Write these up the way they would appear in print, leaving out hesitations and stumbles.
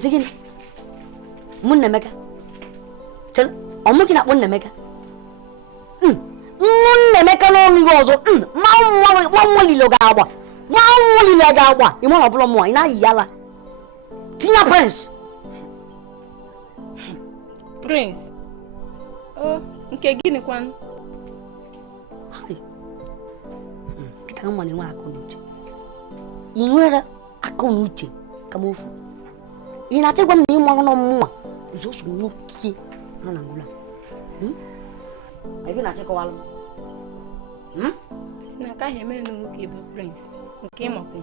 Is again Munameka. Tell Omukina Munameka. Munameka no goes on. Mamma Logawa. Mamma Lagawa. You want to blow more in a yalla. Tina Prince. Prince. Oh, okay, Guinea one. Hi. Kita kan mani wa akunuche. Inwera akunuche kamofu. Inache kwa mni mwa no mwa. Uzo sunyo kiki na nangula. Aibi na che ko walu. Tina ka heme no ke bu Prince. Nke mako.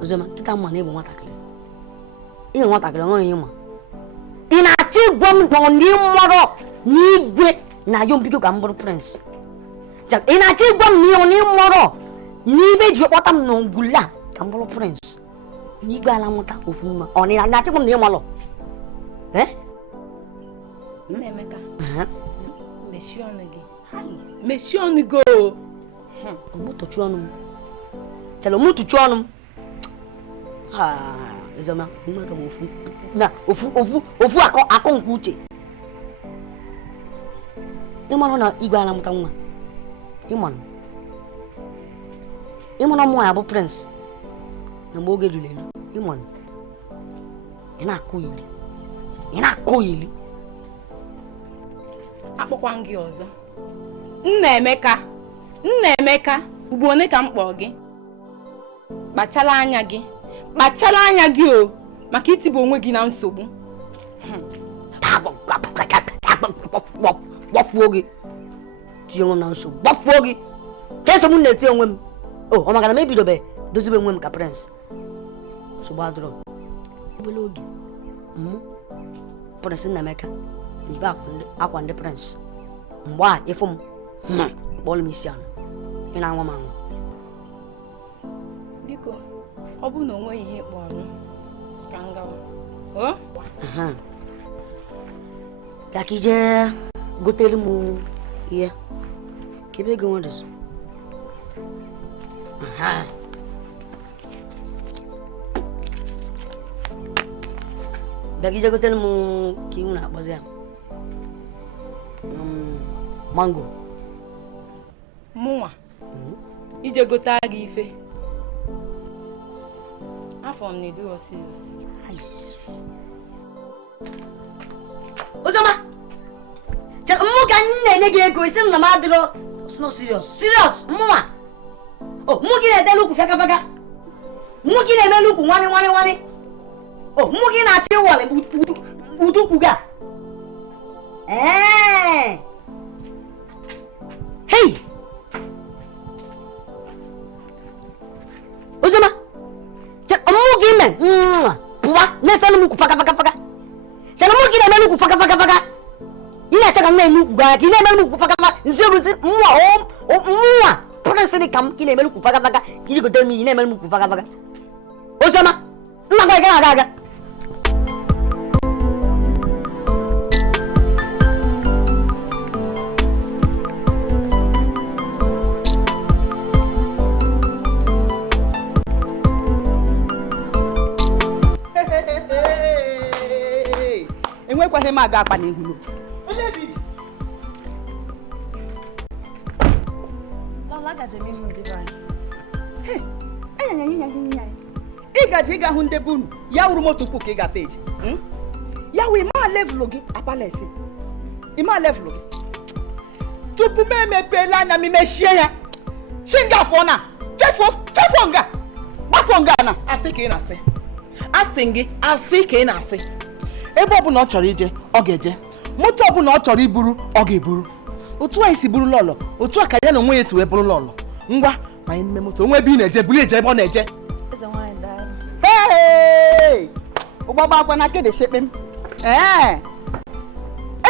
Ozema kita mani bo matakle. Iyo matakle no yima. Inache gwa no ni moro ni gwe na yombiko ka mboro Prince. Jak inache gwa ni moro ni beju watam no gula ka mboro Prince. Ni gwa la muta ofuma. Oni inache gwa ni moro. Nemeka. Meshiongi go. Omuto chuanum. Tell omuto chuanum. Ezama, nwa ka ofu. Na, ofu akon kuche. Imano na igwa la muta nwa. Imano mo ya bo Prince. Na moge dulelu. Imano. Ina koyili. Akpọkwa gị ọzọ. Nna Emeka, ugbo one ka m kpọọ gị. Kpachala anya gị o, maka itiba onwe gị na nsogbu. Gbafuo gị. Tiyo na nsogbu. Gbafuo gị. Keso m na-eti onwe m. Oh, ọ maka na m ebidobe dozibe onwe m ka Prince. Nsogbu adịrọ. Obele oge. Prince Nna Emeka. Ibe akwa ndị Prince. Mgbe a ịfụ m kpọọlụ m isi ala. Ị na-anwa m anwa. Biko, ọ bụ na onwe ihe kpọrọ ka m gawa. Ya ka ije gotere m ihe. Ka ebe ego nwere so. Ya ka ije gotere m ka iwu na-akpọzi ya. Mango. Mụnwa. Ije gota gị ife. Afọ m na-edu ọ serious. Ozoma. Che mụ ka nne gị ego isi na m adịrọ no serious. Mụnwa. Oh, mụ gị na-ede n'ukwu faka. Mụ gị na-eme n'ukwu nwani. Oh, mụ gị na-achị wọle udukwu ga. Hey! Ozoma! Che omugi men. Puwa, ne felu muku faka. Che omugi ne menu ku faka. Ina chaka ne muku ga, ki ne menu ku faka. Nzeruzi mwa. Prince ni kam ki ne menu ku faka. Ki go tell me ne menu ku faka. Ozoma! Nna ga. Enwekwaghị m aga akpa n'ehulu. Onye bi ji. Lọla gaje m ihu ndị be anyị. Ị gaje ịga hụ ndị be unu, ya wuru moto ukwu ka ị ga peji. Ya wụ ịma levelu gị apalesi. Ịma levelu gị. Tupu m emepeela anya m imechie ya. Shinga afọ na. Fefo nga. Gbafọ nga na. Asị ka ị na-asị. Asị ka ị na-asị. Ebe ọbụla ọ chọrọ ije, ọ ga-eje. Moto ọbụla ọ chọrọ iburu, ọ ga-eburu. Otu anyị si buru lọlọ, otu a ka ya na onwe ya si wee buru lọlọ. Ngwa, banye n'ime moto, onwe ebe ị na-eje, buru eje ebe ọ na-eje. Eze nwanyị daa. Hey! Ụgbọgba akwa na kede shekpe m.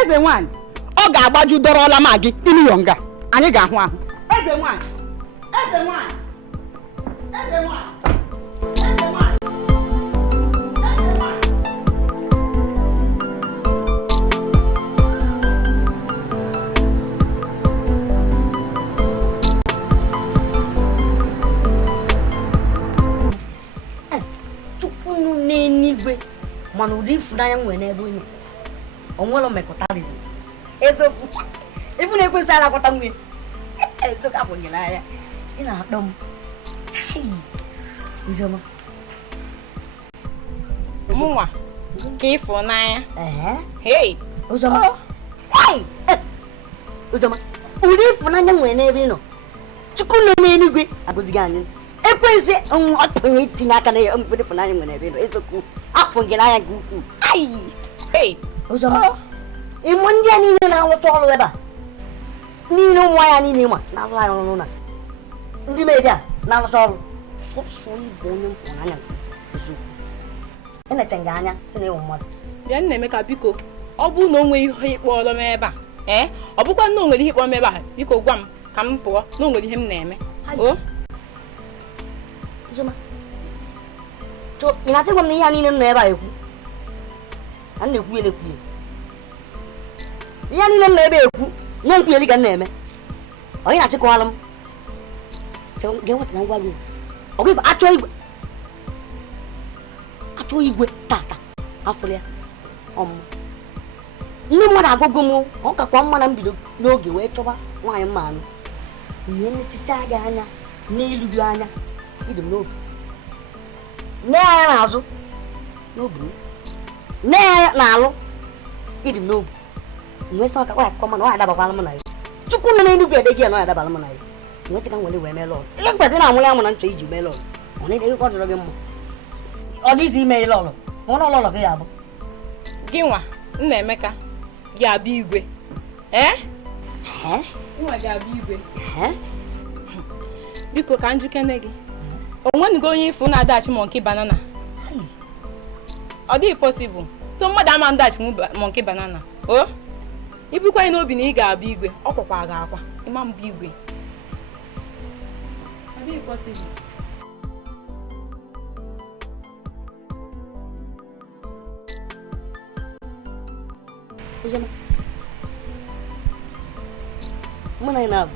Eze nwanyị, ọ ga-agbaju dọrọla ma gị imi nga. Anyị ga-ahụ ahụ. Eze nwanyị. mana ụdị ịfụnanya nwere n'ebe onye onwere mmekọtarizm eziokwu ifu na-ekwesị alakwata nwunye eziokwu akwụnyere anya ị na-akpọ m Uzoma mụnwa ka ịfụnanya hey Uzoma Uzoma ụdị ịfụnanya nwere n'ebe ị nọ Chukwu nọ n'eluigwe agọzighị anyị ekwesị ọtụnye itinye aka na ya mkpụrụ ịfụnanya nwere n'ebe ị nọ eziokwu akwụnyere anya gị ukwuu hey Uzoma ịmụ ndị a niile na-arụcha ọrụ ebe a niile ụmụ ya niile ma na-alụ anyị ọrụ na ndị media a na-arụcha ọrụ sọsọ ịbụ onye mfụnanya eziokwu eneche nga anya si na ịwụ mmadụ bịa Nnaemeka biko ọ bụrụ na o nwere ihe ịkpọrọ m ebe a ọ bụkwa na o nwere ihe ịkpọrọ m ebe a biko gwa m ka m pụọ na o nwere ihe m na-eme Uzoma ị na-achị gwa m na ihe a niile m nọ ebe a ekwu a na-ekwu elekwu ihe niile m na-ebe ekwu nye nkwugheri ka m na-eme onye na-achịkọwara m ga-enweta na ngwa gị ọgụ ibe achọ igwe tata afọ ya ọmụmụ ndị mmadụ agụgụ m ọ kakwa mma na mbido n'oge wee chọba nwaanyị mma anụ nye mmechicha gị anya n'elu gị anya ịdị m n'obi nne anya n'azụ n'obi m nne anya n'alụ ịdị m n'obi nwesị ọka kwa akụkọ mana ọ adabakwala m na ya Chukwu nọ n'enugwu ede gị anọ ya adabala m na ya nwesị ka m were wee mee lọrụ ihe mkpezi na amụrụ ya mụ na nchọ iji mee lọrụ ọ na-ede ọ dịrọ gị mma ọ dịzi ime lọrụ ma ọ na lọrụ gị ya abụ gị nwa Nnaemeka gị abịa igwe nwa gị abịa igwe biko ka njukene gị o nwenugo onye ifu na-adachi monkey banana ọ dịghị possible so mmadụ ama ndachi monkey banana ibukwa n'obi na ị ga-abịa igwe ọ kwakwa gị akwa ịma mbụ igwe ọ dịghị possible Uzoma mụ na ị na-abụ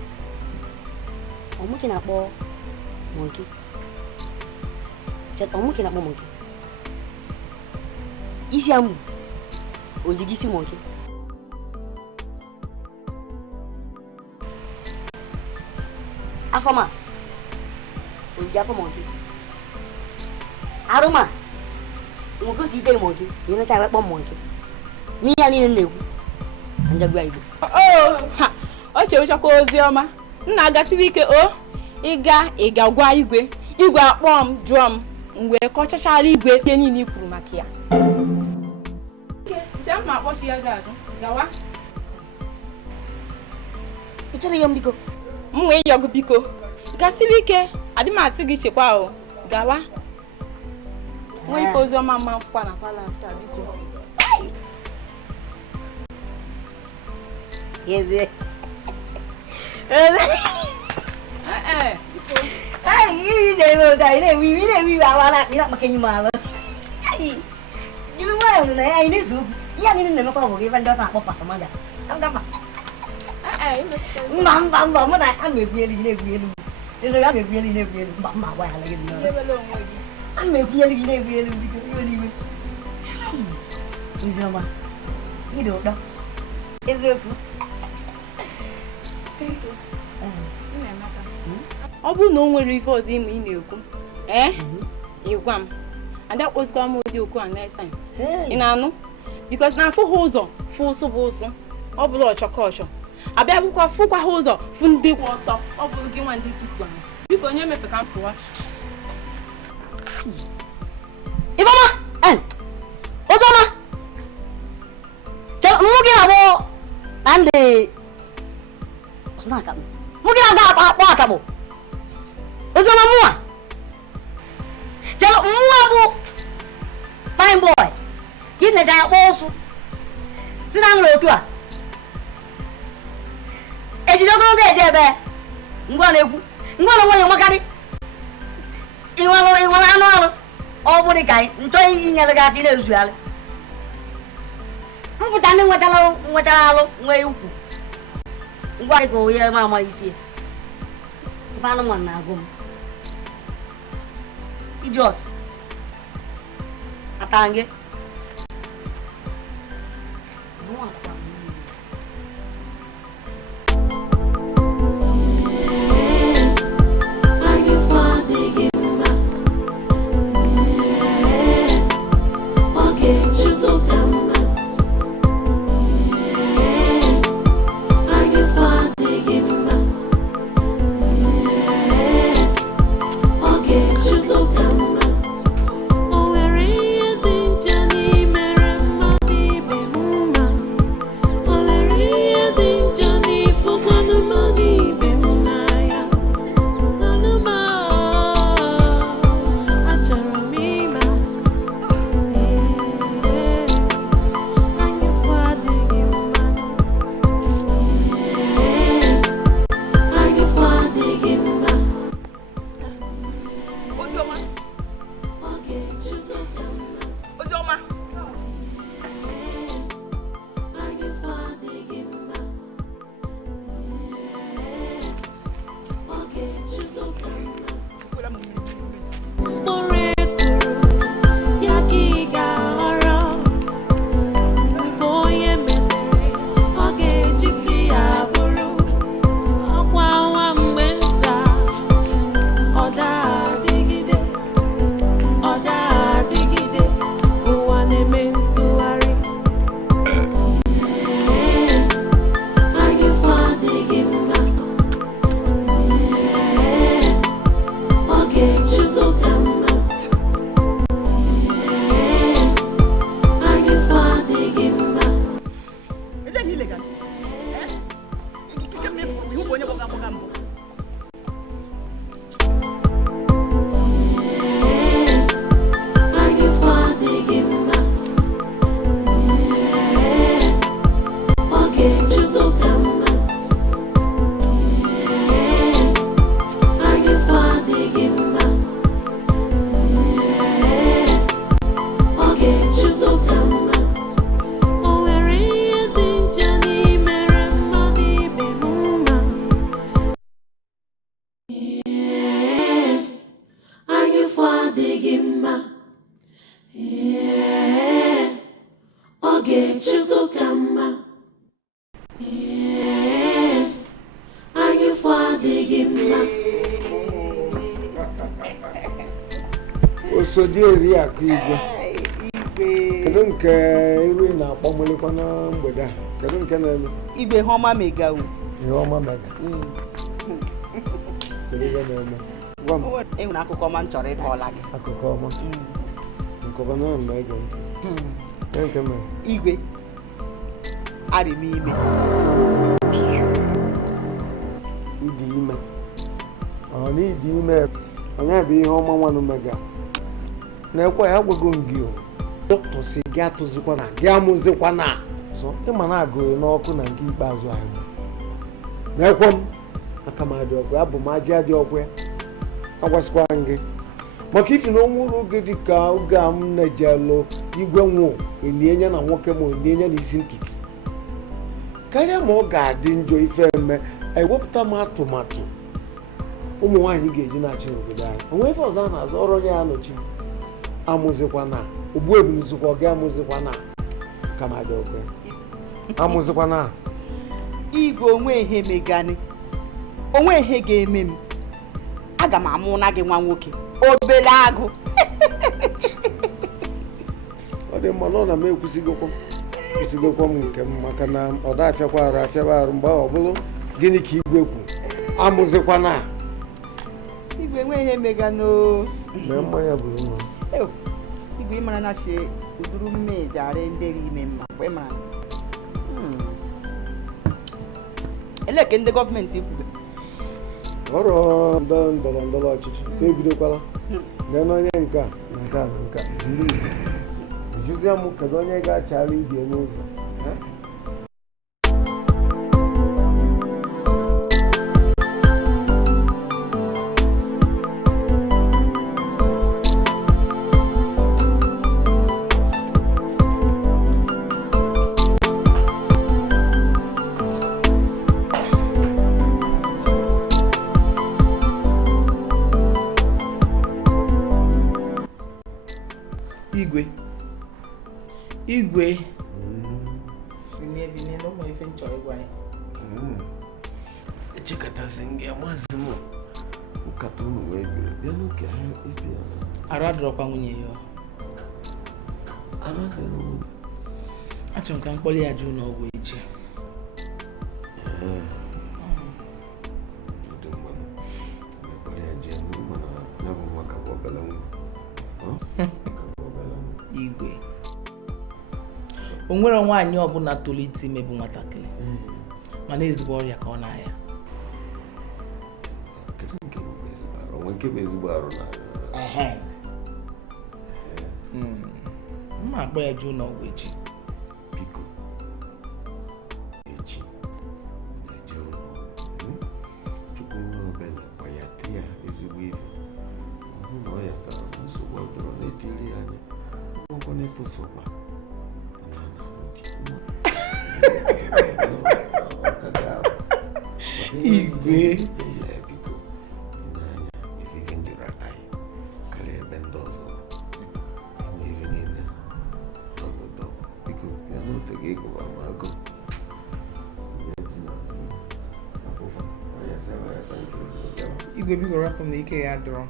ọmụke na-akpọ monkey ọmụke na-akpọ monkey isi ya mgbu ojigi isi monkey afọ ma ojigi afọ monkey arụ ma nwoke ite monkey ihe nacha wekpọ monkey n'ihe a niile na-ekwu njagwa igwe o chewuchakwa ozi ọma nna agasiwa ike ịga gwa igwe akpọ m jụọ m wee kọchachara igwe ihe niile i kwuru maka ya ị chere ihe m biko m wee yọgụ biko gasiwa ike adị m asị gị chekwa gawa nwee ife ozi ọma mma mfụkwa na palas a biko Eze. Ini deh udah ini awalnya tidak pakai nyumal. Gimana nih ini sub? Iya ini namanya kok gue pandai apa pas sama aja. Apa? Bang mana ambil biar ini. Itu kan ambil biar ini bang bawa lagi dulu. Ambil biar ini ini. Ini sama. Hidup dah. Itu ọ bụrụ na o nwere ife ọzọ ịma ị na-ekwu ịgwa m ada kpozikwa m ụdị okwu a next time ị na-anụ because na afụ ha ụzọ fụ ụsụ bụ ụsụ ọ bụla ọchọ abịa bụkwa fụkwa ha ụzọ fụ ndị kwụ ọtọ ọ bụrụ gị nwa ndị tukwu ahụ biko onye mefe ka m pụwa Ifeoma Uzoma mụ gị na-abụ na ndị mungkin agak apa kamu? Uzoma mua. Kalau mua bu, fine boy. Kita jangan bosu. Senang lo tu ah. Jadi kalau dia jebe, ngua lebu, ngua yang makan ni. Ingwalo anu. Oh boleh kai, ncoi inya lega kini usual. Mfu tani ngwacalo ngwayuku. Ngwa ko ya mama isi. Fana mwana agum. Idiot. Atange. Anyị fọ adịghị mma. Osodi eri akụ igwe. Kedu nke iru na-akpọ mụlikwa na mgbede a? Kedu nke na-eme? Igwe ihe ọma mega o. Ihe ọma mega. Kedu ihe na-eme? Gwa m. Enwere akụkọ ọma m chọrọ ịkọọla gị. Akụkọ ọma. Nkọba na m na-ege ntị. Nke mere. Igwe arị m ime. Ịdị ime. Ọ na ịdị ime onye bụ ihe ọma nwanụ mega. Na-ekwe ya gwago m gị o. Dọkịta si gị atụzikwa na gị amụzikwa na so ịma na agụghị n'ọkụ na nke ikpeazụ anyị. Na-ekwe m aka m adị ọkụ abụ m aji adị ọkụ ya agwasịkwa gị maka ifi na onwe uru oge dị ka oge a m na-ejelụ igwe nwụ enyenye na nwoke ma enyenye na isi ntutu karịa ma ọ ga-adị njọ ife eme ewepụta m atụmatụ ụmụ nwaanyị ga-eji na-achị n'obodo anyị onwe ife ọzọ a na-azụ ọrụ onye ya nọchi amụzikwa na ogbu ebunizikwa gị amụzikwa na aka m adị ọkụ ya amụzikwa na Igwe onwe ihe megani onwe ihe ga-eme m aga m amụ na gị nwa nwoke obele agụ. ọ dị mma na ọ na m ekwusigokwa m nke m maka na ọ da afịakwa arụ afịaba arụ mgbe ọ bụrụ gịnị ka igwe kwu amụzikwa na Igwe enwe ihe megano mee mmanya bụrụ nwa Igwe ịmara na chi uduru mmeji arị ndị ime mma kwe mara eleke ndị gọọmenti ikwuga ọrụ ndọrọ ndọrọ ọchịchị ebidokwala na onye nke a na nke a na nke a ndị Igbo ejuzie m kedu onye ga-achara ibie n'ụzọ Igwe echekatazi nga maazị m nkata unu wee biri bịa n'oke ha ife ya ara dọrọkwa nwunye ya achọrọ ka mkpọrọ ya jụ n'ọgwụ echi Igwe o nwere nwaanyị ọbụla tolite ime bụ nwatakịrị mana ezigbo ọrịa ka ọ na-aya mma akpọ ya jụ n'ọgwụ echi biko echi na-eje ụlọ chukwu nwa obele ọya ti ya ezigbo ife ọ bụrụ na ọ ya tara nsogbu ọ tọrọ na-etiri ya anya ọgwụgwọ na-etosokwa Igwe Igwe biko rapụ m na ike ya dọrọ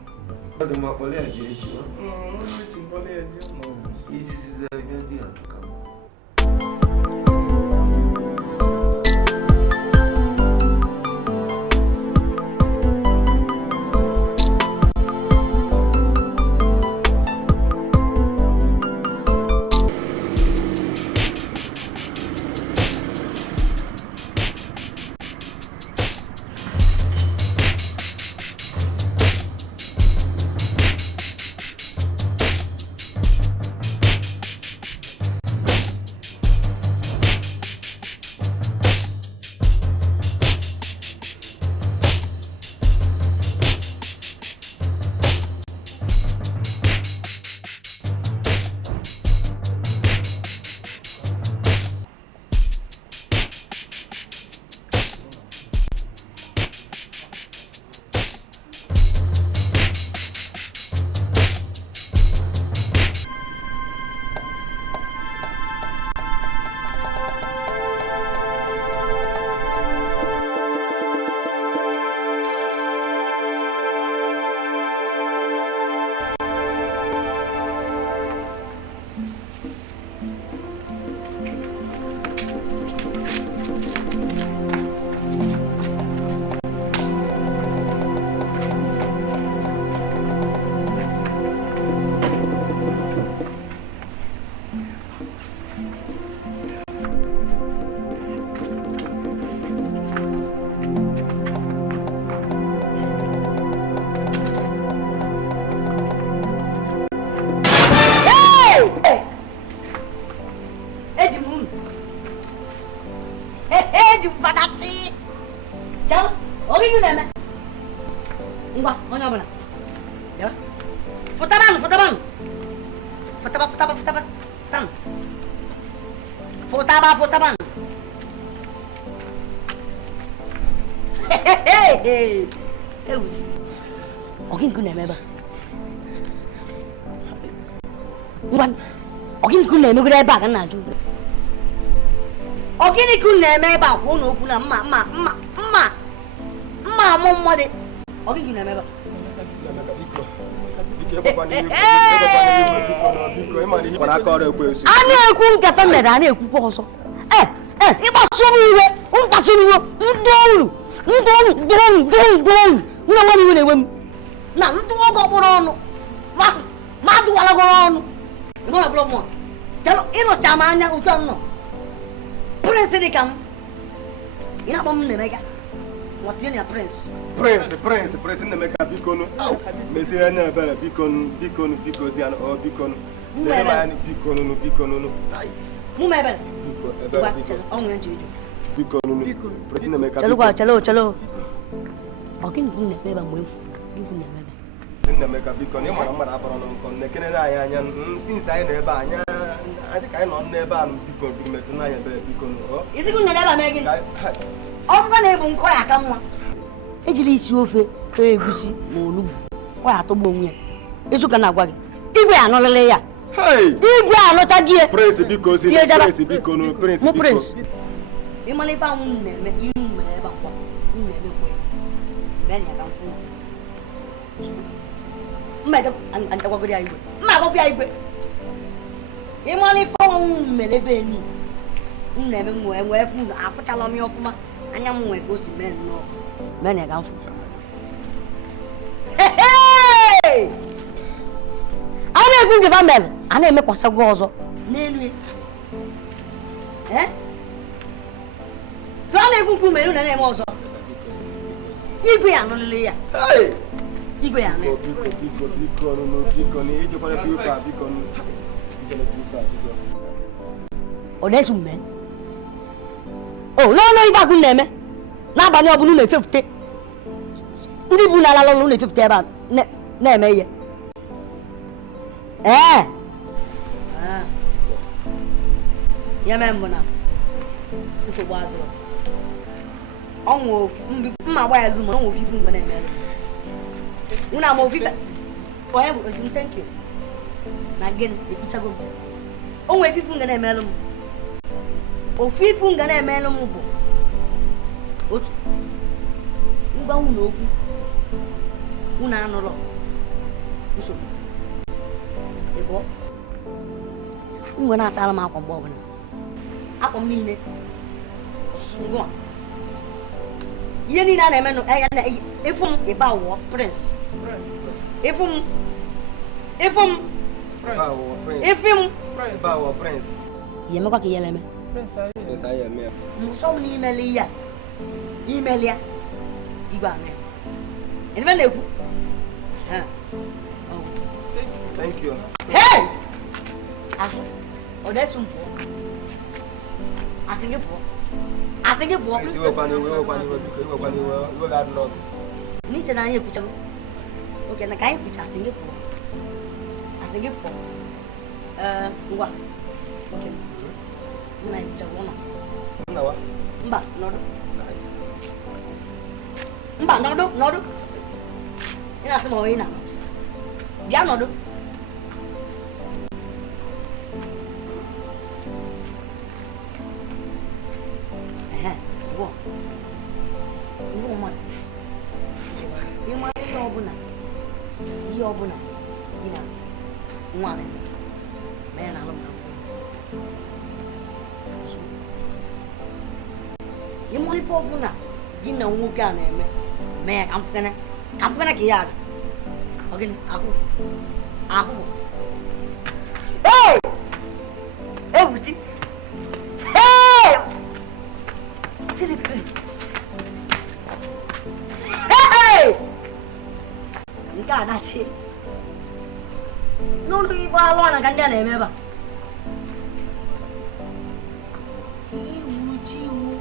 ji fadachi. Jalo, ogi you neme. Ngwa, onye obula. Ya. Futaban. Futaban. Hey. Ewuji. Ogi nku neme ba. Ngwan. Ogi nku neme gure ba ka na aju. Ogi nku neme ba ko no okwu na mma mmade. Ogi nku neme ba. A na-ekwu nke family a na-ekwukwa ọzọ. Ịkpasu m iwe ndụ nwa nwa iwe na-ewe m na ndụ oge ọkpụrụ ọnụ ma dụwalagoro ọnụ ịnọ na blọk mọ ịnọcha m anya otu a nọ prince dị ka m ị na-akpọ m na-emega nwatinye na prince na-emeka bikonu mezie na ebere bikonu zianụ ọ bikonu bikonu mụ ma ebere ọnwụ ya nje eju bikonu na-emeka chalo ọgịnị kwụ na-eme ebe mgbe mfu na-eme Nnemeka biko na ịmara mmadụ abụrụ nkọ na-ekenere anyị anya sinsi anyị na ebe anya asị ka anyị nọ n'ebe a biko metụ n'anya ebere biko iziku nne ebe mee gịnị ọ bụrụ na ebu nkọ ya aka mma ejiri isi ofe egusi ma onugbu ọ ya atọgbu onwe ya ịzụka na-agwa gị igwe anụlele ya igwe anụcha gị prince biko si prince biko mụ prince ịmala ife ahụ na-eme ihe mere ebe akwa na-eme kwe mẹ nhà đang phu mẹ cho anh cho qua cái đây mà có cái gì em nói phong mẹ lấy về nè nè mẹ ngồi phu à phát cho lo mi phu mà anh em ngồi cố xí mẹ nó mẹ nhà đang phu anh ấy cũng cái pha mẹ anh ấy mới quan sát qua rồi nên nuôi so anh ấy cũng mẹ luôn anh em rồi igwe ya nụlele ya igwe ya nụ biko ijekwana tufe a biko ọ na-esu mme n'ọnụ ife akụ na-eme n'abalị ọbụla ụlọ efefute ndị bụ n'ala ụlọ efefute ebe a na-eme ihe ya mee mbụ na nsogbu adịrọ ọnwụ mma agba ya lu ma ọnwụ ofifu mgbe na-emere una ma ofifu onye bụ osim thank you na gịnị ekwuchago m ọnwụ efifu nga na-emere m ofifu nga na-emere m bụ otu ngwa unu okwu unu anụlọ nsogbu ịbụọ ngwe na-asara m akwa mgbe ọbụla akwa m niile ọsụsụ ngwa ihe niile a na-eme ịfụ m ịba wụọ prince ịfụ m ihe emekwa ka ihe na-eme nsọ m n'imele ihe a imele ya igwe anụ ya ebe na-ekwu asụ ọ na-esu m pụọ asị gị pụọ n'iche na anyị ekwuchago oke na ka anyị kwucha asị gị pụọ ngwa oke nna anyị kwuchago ụlọ mba nọdụ ị na-asị ma onye na bịa nọdụ iwu mmadụ ịma ihe ọbụla ị na nwa na-eme ma ya na-alụ na mfe ịma ife ọbụla gị na nwoke a na-eme ma ya ka mfukene ka ya adị ọgịnị ahụ ebuchi nke a dachi n'ụlọ ife alụ na ka ndị a na-eme ebe a iwu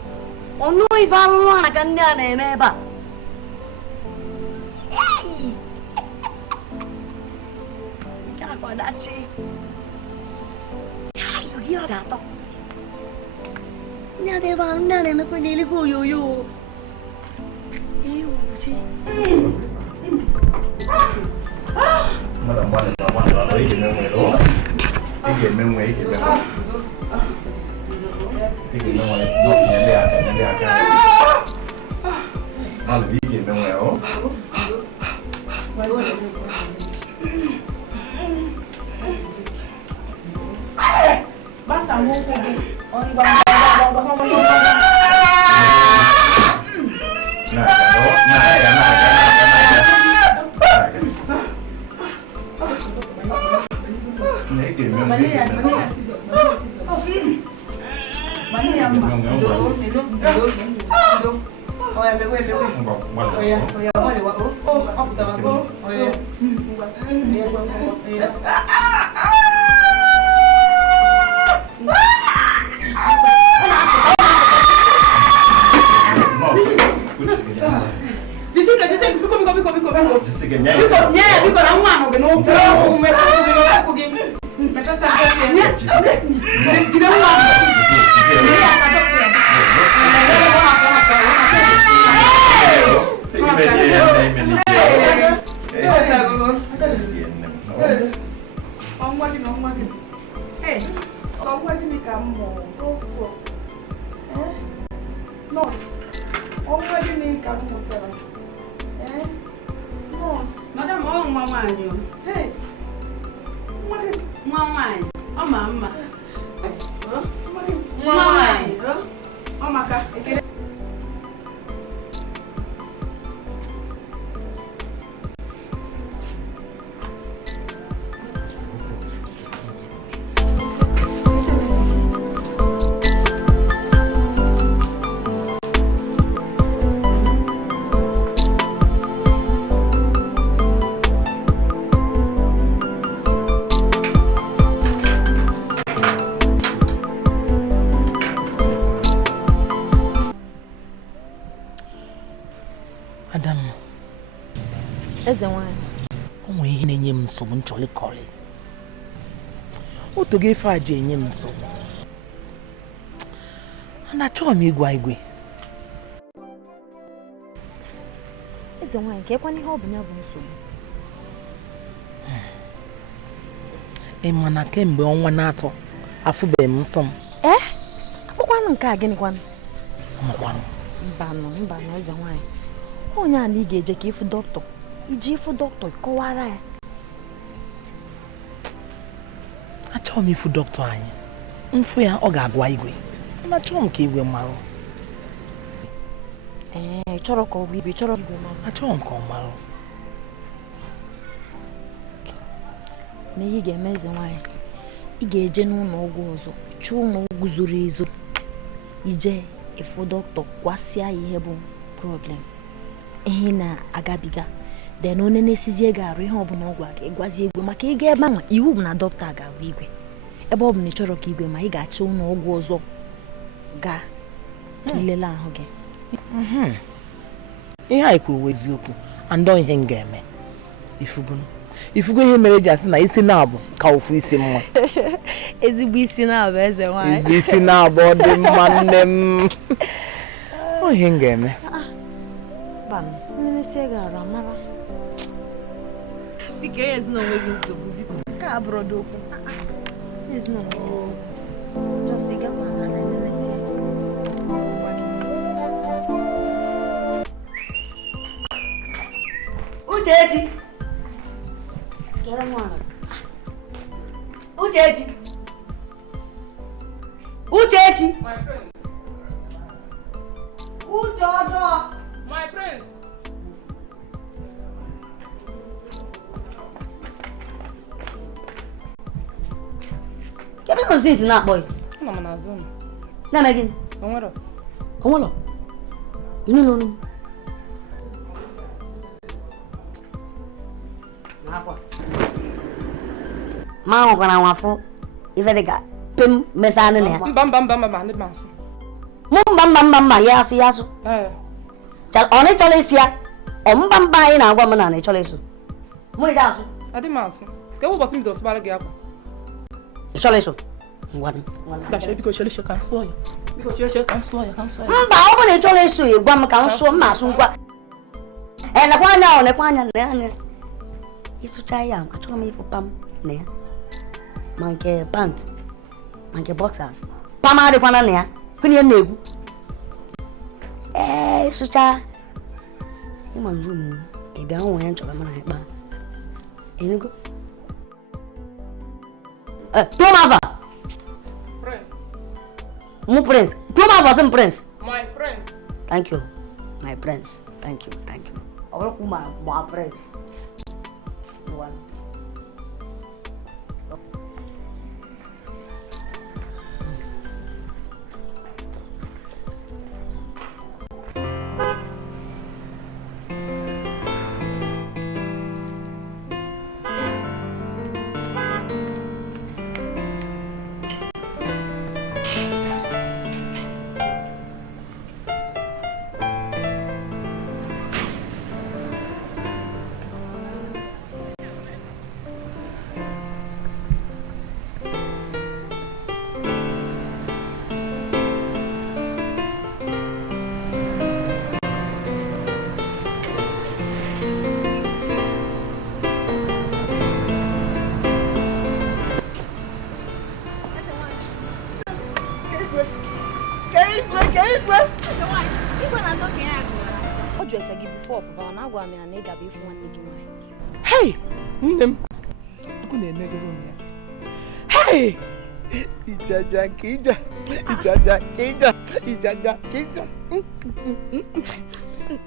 Onu ife alụrụ ana ka ndị a na-eme ebe a. Nke a kwa dachi. Yọ gị atọ. Ndị a ebe a ndị a na-emekwa n'eluigwe oyoyo. Ewu chi. Madam, one lady, no way at all. You get no way, you get no way. You get no way, not nearly I can. I'll be getting no way at all. Basta move on. Onwe ihe na-enye m nsogbu nchọlikọrị. Otu gị ife aja enye m nsogbu. Achọghị m ịgwa igwe. Eze nwanyị ka ekwana ihe ọ bụ ya bụ nsogbu. Ị ma na kemgbe ọnwa na-atọ afụbeghị m nsọ m. Akpụkwanụ nke a gịnịkwanụ? Amakwanụ. Mbanụ eze nwanyị. Onye a na ị ga-eje ka ịfụ dọkịta. Iji ịfụ dọkịta kọwara ya. Achọghị m ịfụ dọkịta anyị. Mfụ ya ọ ga-agwa igwe. Achọghị m ka igwe marụ. Chọrọ ka ọ bụ igwe, chọrọ igwe marụ. Achọghị m ka ọ marụ. Na ihe ga-eme eze nwanyị, ị ga-eje n'ụlọ ọgwụ ọzọ, chụọ ụlọ ọgwụ zuru ezu. Ije ịfụ dọkịta gwasịa ya ihe bụ problem. Ihe na-agabiga. Den onye na-esizie ga-arụ ihe ọbụla ọgwụ aka ịgwazi igwe maka ịga ebe ahụ iwu bụ na dọkịta ga-agwa igwe. Ebe ọ bụ na ị chọrọ ka igwe ma ị ga-achọ ụlọ ọgwụ ọzọ gaa ka ilele ahụ gị. Ihe anyị kwuru eziokwu, andọ ihe m ga-eme. Ifugo ihe mere ji asị na isi na-abụ ka ofu isi mma. Ezigbo isi na-abụ eze nwanyị. Ezigbo isi na-abụ ọ dị mma nne m. Ọ ihe m ga-eme. Nne si ga-arụ amara. Biko ezinụlọ gị nsogbu biko. Ka abụrụ dị okwu. Ezinụlọ gị nsogbu. Just ịgakwa na nne si. Uchechi. Uchechi. Uchechi. My prince. Uchodo. My prince. Kebe ko sisi na boy. Ana m n'azụ ụlọ. Na me gini? Onwero. Onwelo. Inu nunu. Nakwa. Ma o kana wafo. Ife de ga pem mesane ne. Mba, ndị ma asụ. Mama, yes. Only Cholesia, on Bambay now, woman and a Cholesu. Moidasu. I didn't ask. Go was me those Balagap. Cholesu. One. That's because you can swallow. Because you can swallow. Open a Cholesu, one can show Masuka. And the one now, the one. He's to try I told me for Pam. Monkey pants, monkey boxers. Pama de Panania, couldn't you? Sucha. You want room. A down went to a man. You go. Tomava. Prince. Mu prince. Tomava some prince. My prince. Thank you. My prince. Thank you. My prince. One. Hey, Nim. Hey, Ijaja Kija.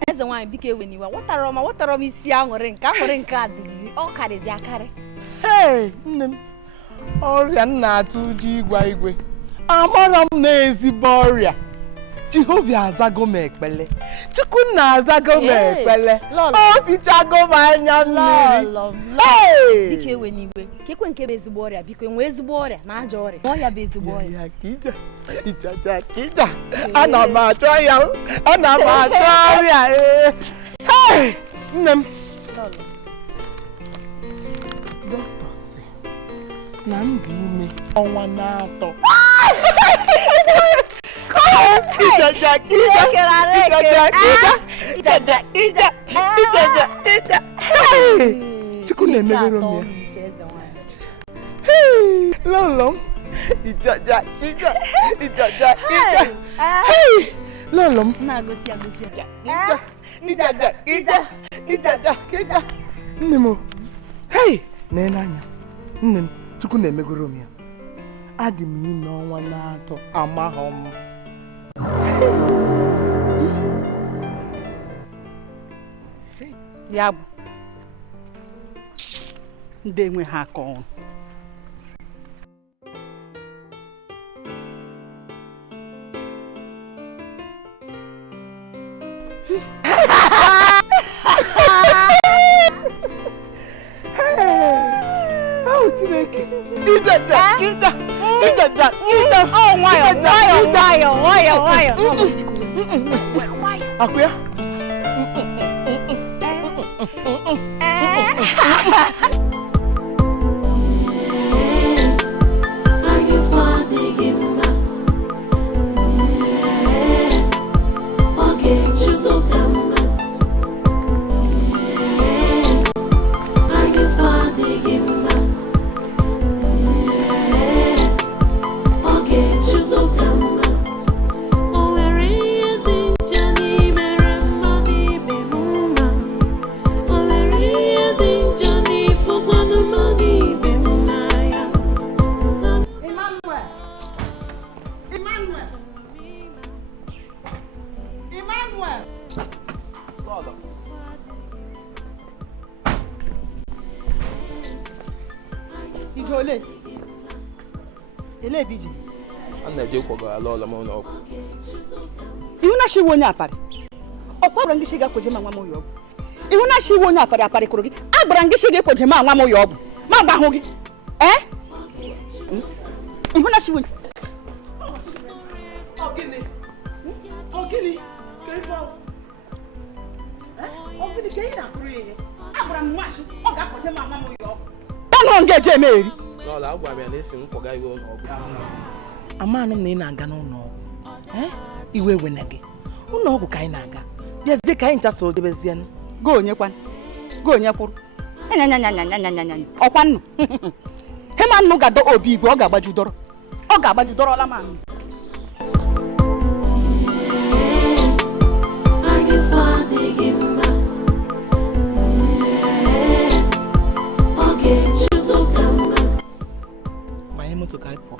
As a wine became when you were what are Miss Young or in card? This is all card is Yakari. Hey, Nim. Oriana 2G Guigwe. Amaram Nazi Boria. Jehovah Zago Mekbele. Chukuna Zago Mekbele. Oh, Pichago Manyam. Hey! Became when you were. Kikun Kebes Boria, became Wes Boria, Najori. Moya busy boy. Kita. Anamatoya. Anamatoya. Hey! Nem. Doctor say, Nandime, Onwanato. Lolom. Lolom. Nemo. Hey, Nenanya. Nen, Chukune Megurumia. Adimi no one ato amahom. Yab. They will hack on. Akuya. Ele biji. Anna je ko ga ala mo na oku. Ihuna shi wonya apari. Okwa ngi shiga koje ma nwa mo yobu. Ihuna shi wonya apari kuro gi. Agbara ngi shiga koje ma nwa mo yobu. Ma gba hu gi. Ihuna shi wonya. Ogini, kaifa. Ogini kaina kuri. Abra mwachu, oga koje mama mo yo. Tano ngeje meri. No la agwa bia na esi nkwoga iwe no. Amanu na ị na-aga n'ụlọ ọgwụ. Iwe wena gị. Ụlọ ọgwụ ka anyị na-aga. Bịazie ka anyị ncha so debezienụ. Go onye kwan. Go onye kwuru. Anya. Ọkwa nnu. Hema nnu ga-adọ obi igwe ọ ga-agbajudoro. Ọ ga-agbajudoro ọla ma. Banye moto ka anyị pụọ.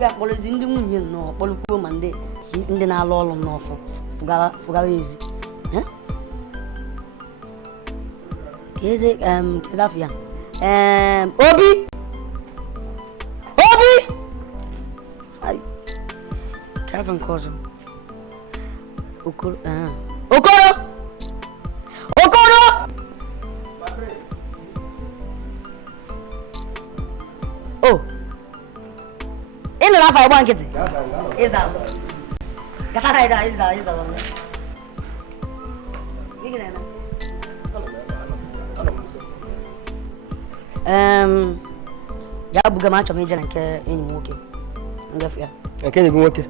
Ga-akpọlezi ndị nwunye nnọọ kpọlụkwuo ma ndị na-alụ ọrụ nnọọ fụgara ezi keze afọ ya Obi Kevin cousin Okoro oh ini la fa igba nkịtị ịza gata saịda ịza gịnị na-eme ya buga m achọ m ije na nke enyi m nwoke ngafe ya Nke enyi gị nwoke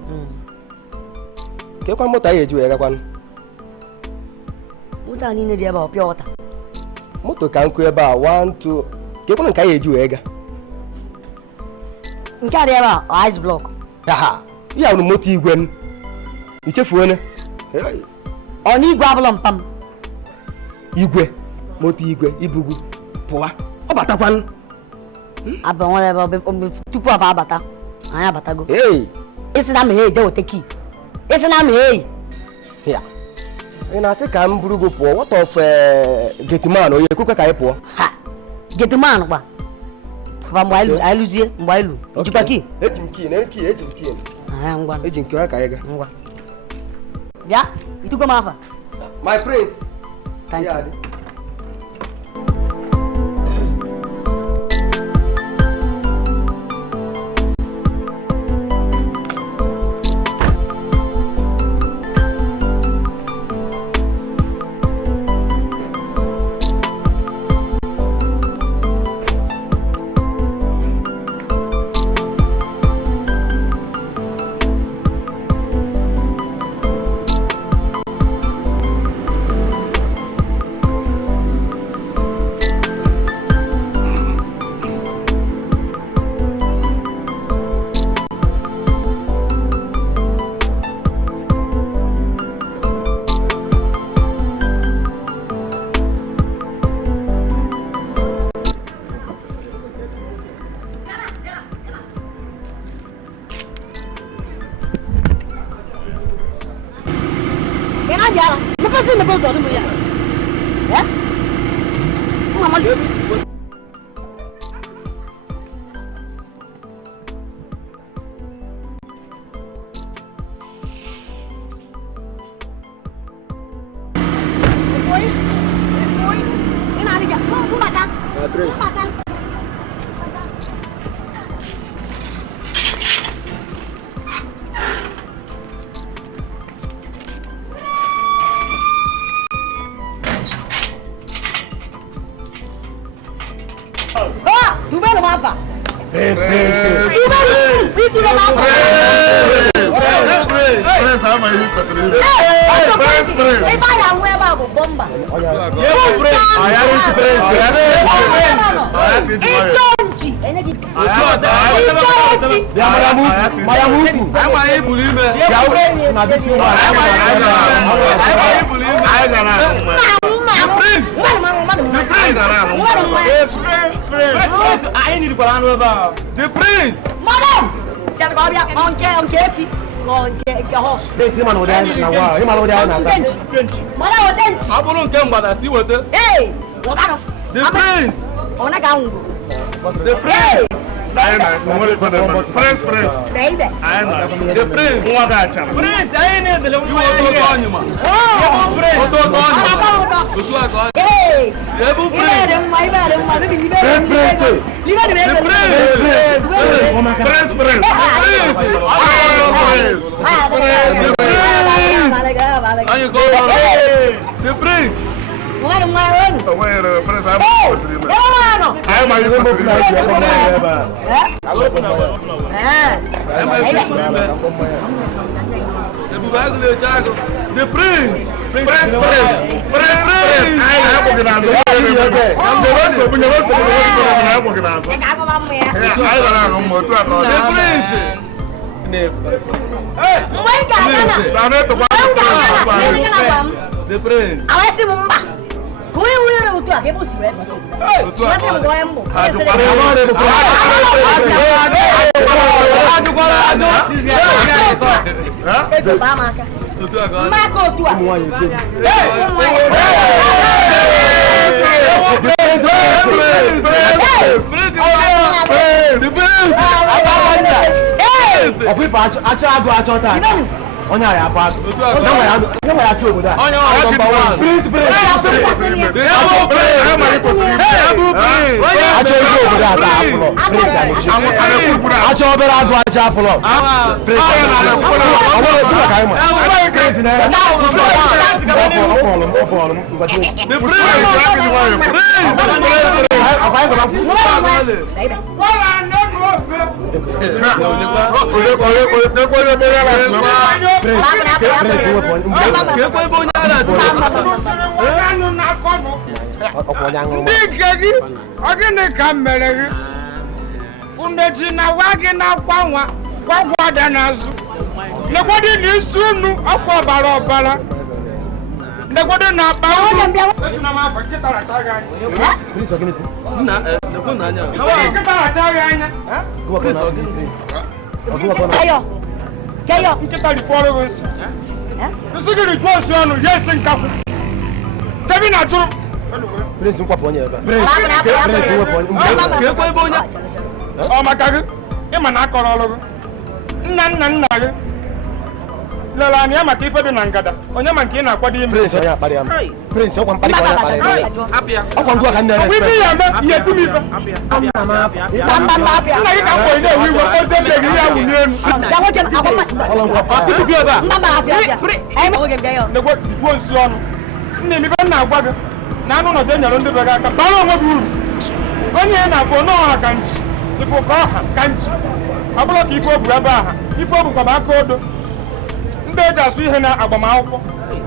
kekwa moto anyị eji wee gakwanụ moto a niile dị ebe a ọpịa ọta moto ka nkụ ebe a 1 2 kekwanụ nke anyị eji wee ga nke a dị ebe a ice block ya bụ moto igwe m ichefuone ọ na igwe abụlọ mpam igwe moto igwe ibugu pụwa ọ batakwanụ abụ nwere ebe tupu aba abata anyị abatago isi na mhe eje wete kii isi na mhe ya ị na-asị ka m buru gị pụọ what of getiman onye ekwekwe ka anyị pụọ getiman gba mgbe anyị lụzie mgbe anyị lụ jikwa kii eji m kii ngwa eji nke ka anyị ga ngwa bịa itugo m afa my prince thank you The prince. Madam. Tell go bia on kefi. Ke horse. This man over there na wa. Him over there na. Madam otenchi. Aburu nke mgbada si wete. Hey, wabano. The prince. Ona ga ungo. The prince. Prince. Baby. The prince. Prince, I need the You want to go on you man. Oh. Hey. Ebu prince. And you go on. The prince. Wait, Prince, I'm The prince. Prince. The prince. Onya ya pa. Nwa ya chu obodo a. Onya wa number 1. Prince. Acho obodo a ta aflo. Prince amechi. Acho obere agụ acha aflo. Prince. Prince na. Ofolo. The Kayo. Nkita di poro go si. Nsugi di twa su anu yes nkaku. Dabi na turu. Prince nkwa ponye eba. Prince nkwa ponye. Kekwe bonya. O maka gị. Ịma na akọrọ ọrụ gị. Nna gị. Lele anyị amaka ife dị na ngada. Onye ma nke ị na-akwado ime. Prince onye akparị ya. Prince ọkwa mkparị ka onye akparị ya. Ọkwa ngwa ka nne ya. Wibi ya me ihe ti mi ife. Nna gị ka mkpọ ide ewu iwe ozi ebe gị ya wụ n'elu. Asịbụ gị ebe a. Ndekwa ituo nsi ọnụ. Nna emibe nna agwa gị na anụ nọdụ enyere ndị be gị aka. Bara onwe gị uru. Onye ya na-afọ n'ọha ka nchi. Ifo ka ọha ka nchi. Ọ bụrụ ka ife obu ebe aha. Ife obu kwa aka odo. Ndị eji asụ ihe na agbamakwụkwọ.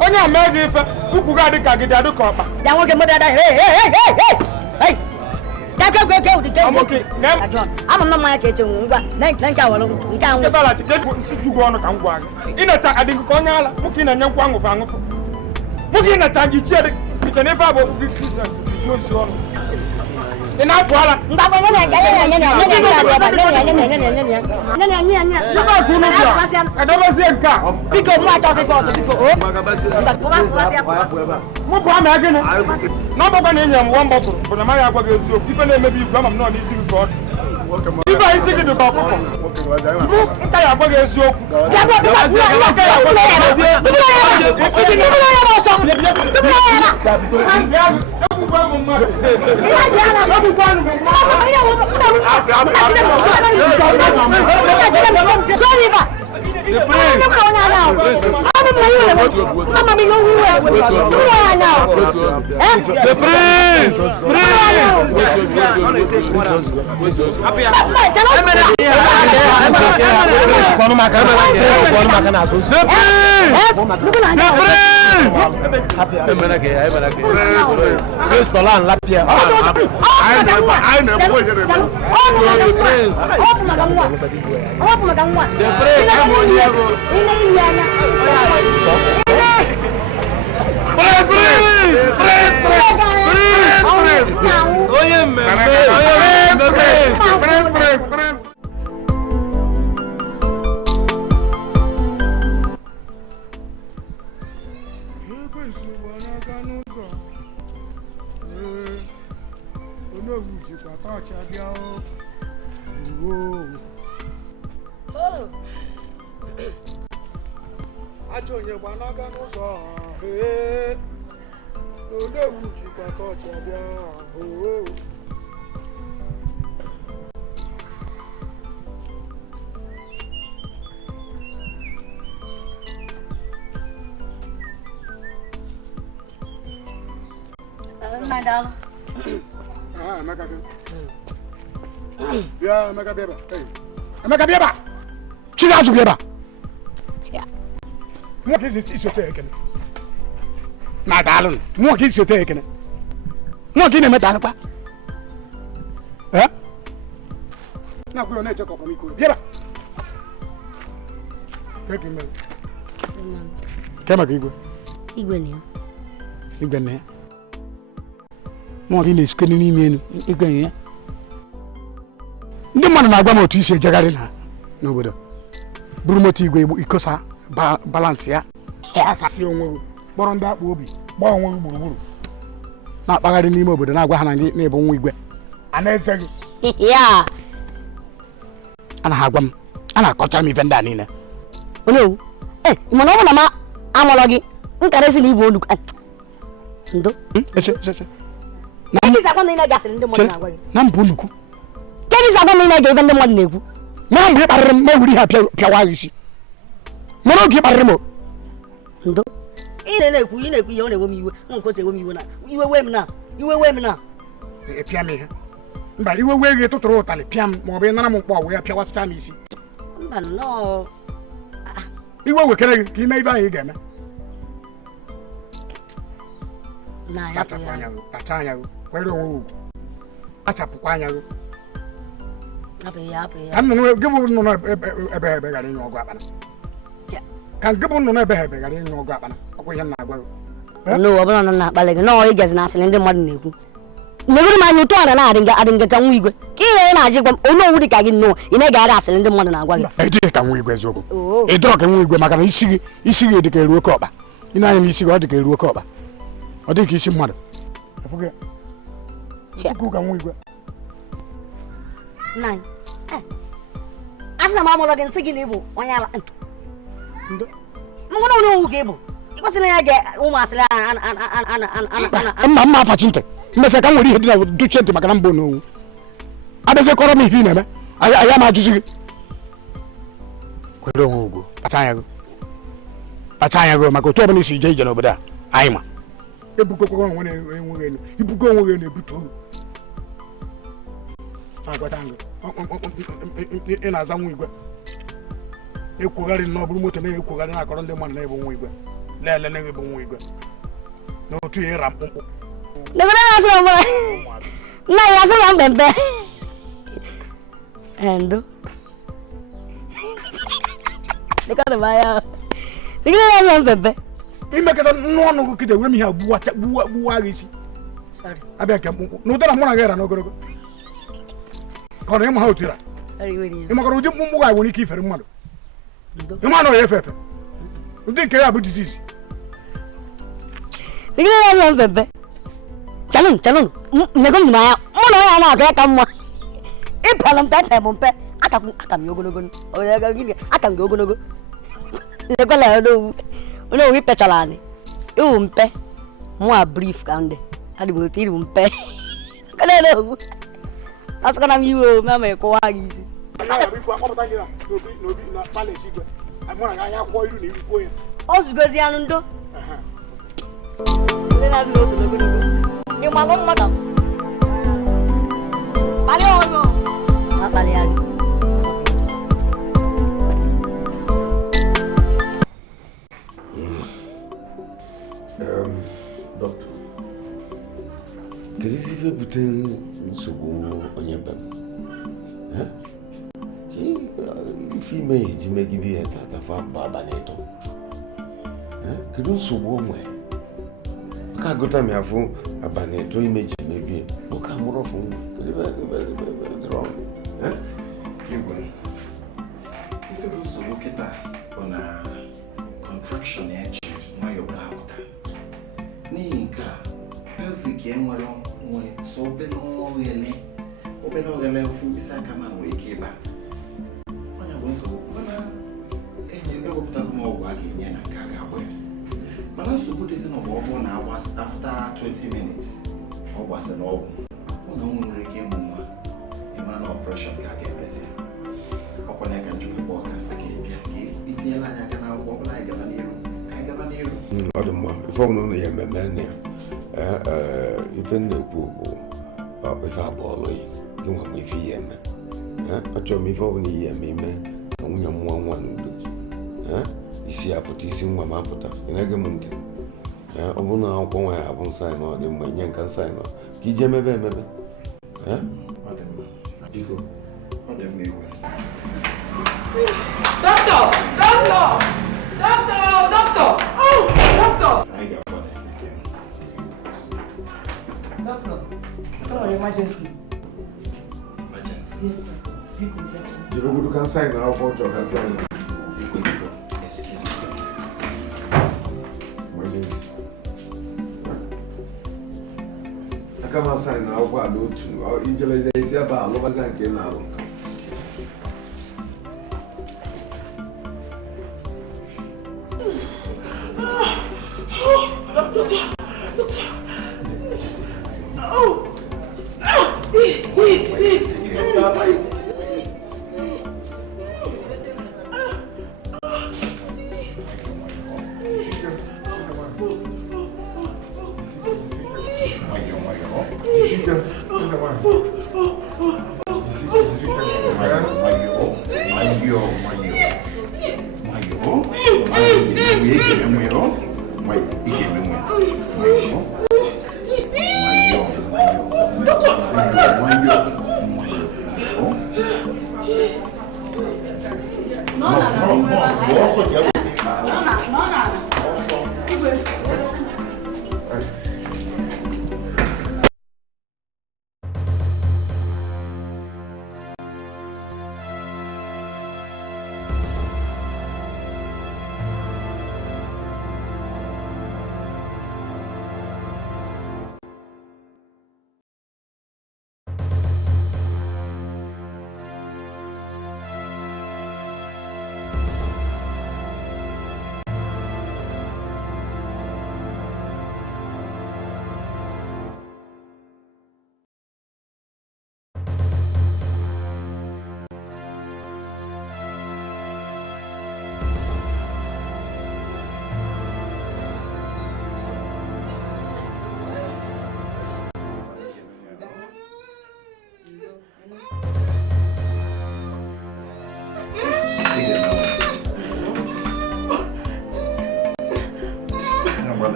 Onye a mee gị ife, ukwu gị adị ka gị dị adị ka ọkpa. Ya nwoke mmadụ ada hey. Ama m na mmanya ka eche nwe ngwa na nke awara nke anwụ. Nkịta chi ka nsi jugo ọnụ ka m gwa gị. Ịnacha adịghị ka onye ala, mụ ka ị na-enye nkwa aṅụfụ aṅụfụ. Mụ ka ị nacha gị chie dị, iche na ife abụ 50 cents ju osi ọnụ. Ị na-apụ ala. Edobezie nke a. Biko mụ achọ ọsịsọ ọsọ biko. Mụ bụ ama gịnị? Na ọ bụkwa na enye m 1 bọtụlụ bụ na amaghị agwa gị eziokwu. Ife na-emebi igwe ama m nọ n'isi gị ka ọ dị. Ibe a isi gị dị ka ọkụkọ. Mụ nka ya agwa gị eziokwu. The prince. My darling. Yeah, Emeka Biaba. Hey. Emeka Biaba. Chizazu Biaba. Yeah. What is it? It's your take. My darling. What is your take? What is your take? Eh? Na kwa na take up me ko. Biaba. Take him. Kema kigwe. Igwe ni. Igwe ni. Mo ri na skeni ni mi enu. Igwe ni. Ndị mmadụ na-agwa m otu isi ejegharị na n'obodo buru moto igwe ikosa balansị ya asasi onwe kpọrọ ndị akpa obi gbaa onwe gị gburugburu na-akpagharị n'ime obodo na-agwa ha na ndị na-ebu nwa igwe a na-eze gị ya a na-agwa m a na-akọcha m ife ndị a niile olewu mana ọ bụ na m amụlọ gị nkarịsị na ibu olu ndo na mbụ nnukwu Kedi sa gwa na ga even dem wan na-ekwu. Na mgbe kparịrị m wuri ha pịawa isi. Mụrụ oge kparịrị m. Ndo. Ị na-ekwu ihe ọ na-ewe m iwe. Nko se ewe m iwe na. Iwe we m na. E pịa m ihe. Mba iwe we gị tụtụrụ ụtalị pịa m ma ọ bụ nara m mkpọ wee pịawasịcha m isi. Mba no. Iwe wekere gị ka ime ibe anyị ga-eme. Na ya Achapụ anya gị, kpacha anya gị, kwere onwe ugwu. Achapụkwa anya gị. Ka nnụnụ gị bụ nnụnụ ebe gara ịnyụ ọgụ akpana. Ka gị bụ nnụnụ ebe gara ịnyụ ọgụ akpana. Ọkwa ihe na-agwa gị. No, ọ bụrụ na na-akpali gị nọọ ịgazi na asịrị ndị mmadụ na-ekwu. Negoro m anya ụtọ ara na-adị nga ka nwa igwe. Ka ị na-ajịgwa m onye owu dị ka gị nnọọ ị na-egagharị asịrị ndị mmadụ na-agwa gị. Ịdị ka nwa igwe eziokwu. Ịdọrọ ka nwa igwe maka na isi gị dị ka eruo oke ọkpa. Ị na-anya n'isi gị ọ dị ka eruo oke ọkpa. Ọ dị ka isi mmadụ. Efuge. Ikwu ka nwa igwe. Nine. Asna ma amụlọ gị nsị gị na ịbụ onye ala. Ndo. Mgbe na owu ka ịbụ. Ịkwesịrị ya ga ụmụ asịrị mma afachi ntị. Mmesị ka m nwere ihe dị na duche ntị maka na mbụ n'owu. Abịazie kọrọ m ife ị na-eme. Aya ma ajụzi gị. Kwere onwe ugwu. Kpacha anya gị maka otu ọbụla isi ije n'obodo a. Anyị ma. Ebukọkwa onwe na-enweghị elu. Ibugo onwe gị na-ebute ohu. Ị na-aza nwa igwe ekwugharị na ọ bụrụ moto na-ekwugharị na-akọrọ ndị mmadụ na-ebu nwa igwe leele na-ebu nwa igwe n'otu ya ịra mkpụmkpụ nna ya asị ya mbembe endo imekọta nnụ ọnụ gị kịta were m ihe gbuwa agha isi abịa nke mkpụmkpụ na ụdara mụ na gị ra n'ogologo ka ọ na ịma ha otu ra ịmakọrọ ụdị mkpụmkpụ ga nwere ike ifere mmadụ ịma na ọ ya efe efe ụdị nke ya bụ disease chalụn nyego m ya mụ na ya na-aga ka mma ịpalụ mpe aka m ogologo aka m gị ogologo lekwala ya n'owu onye owu ipechara anyị iwu mpe mụ a brief ka ndị adị m otu iri mpe kelele owu asụkana m iwe ma ma ịkụwa gị isi o zugozi anụ ndo ịmalụ mmadụ kpalị ọzọ akpalị ya gị Doctor, kedu isi ife bute nsogbu onye be m? Ife ime ya eji megide ya tatafa bụ abalị ịtọ. Kedu nsogbu o nwere? Maka agụta m ya fụ abalị ịtọ ime ji mebie, nwoke amụ more of very wrong. If you also look at that on a contraction edge, why you're out. Ninka, perfect game were so been all really. Open all the level food is a command we came back. When I was so, you ever put up more wagging and a caca. But also put this in a wobble now was after 20 minutes. Or was it all? No one came on a man operation gagging messy. Upon I can do the walk and say, it's the line I can walk like a vanero. I got a nero. Other one, if only a man there. If in the pool, if I ball, you want me fear. I told me for only a me, man, only one. You see, I put this in one map in a government. I won't go I won't sign or the when you can sign or Kijam maybe. Doctor! Oh, doctor! I got what I say. Doctor, an emergency. Emergency? Yes, doctor. You could get him. You can sign now, what you can sign. Excuse me. My name is. I come outside now, what I do to our intelligence about Lovas and Kenal.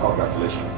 Congratulations.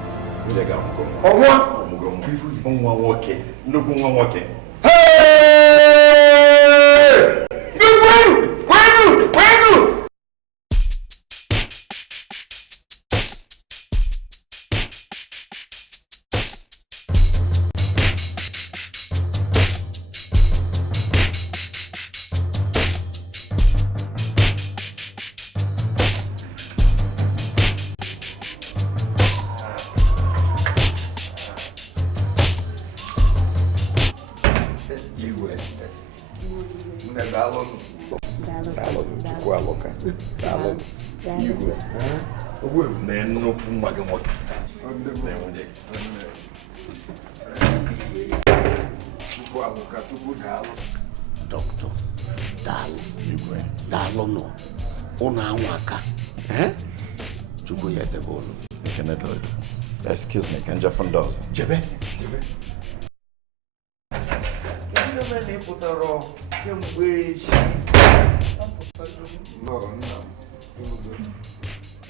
Nne daalụ. Daalụ. Chukwu alụka. Daalụ. Igwe. Ogwe na nnukwu nwa gị nwoke. Chukwu alụka, Chukwu daalụ. Dọkịta, daalụ. Igwe. Daalụ nọ. Ụnụ anwụ aka. Chukwu ya edebe ụnụ. Excuse me, can Jeff and Dog? Jebe. No.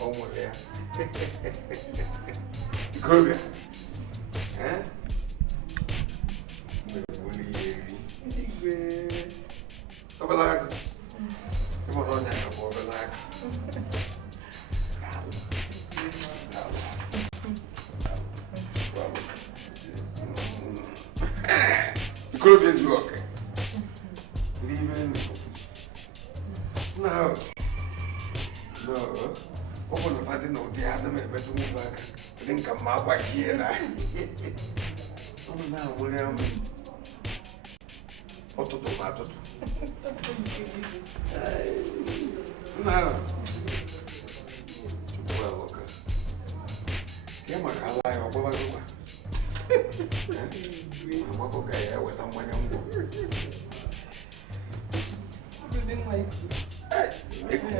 Oh, yeah. Good. Because it's working. Leaving. No. Open the party, no, the other man, but to move back. I think I'm out by here. Oh, now, William. Otto tomato. No. Well, okay. Come on, I lie over my door. I'm okay with them when I'm going. Make me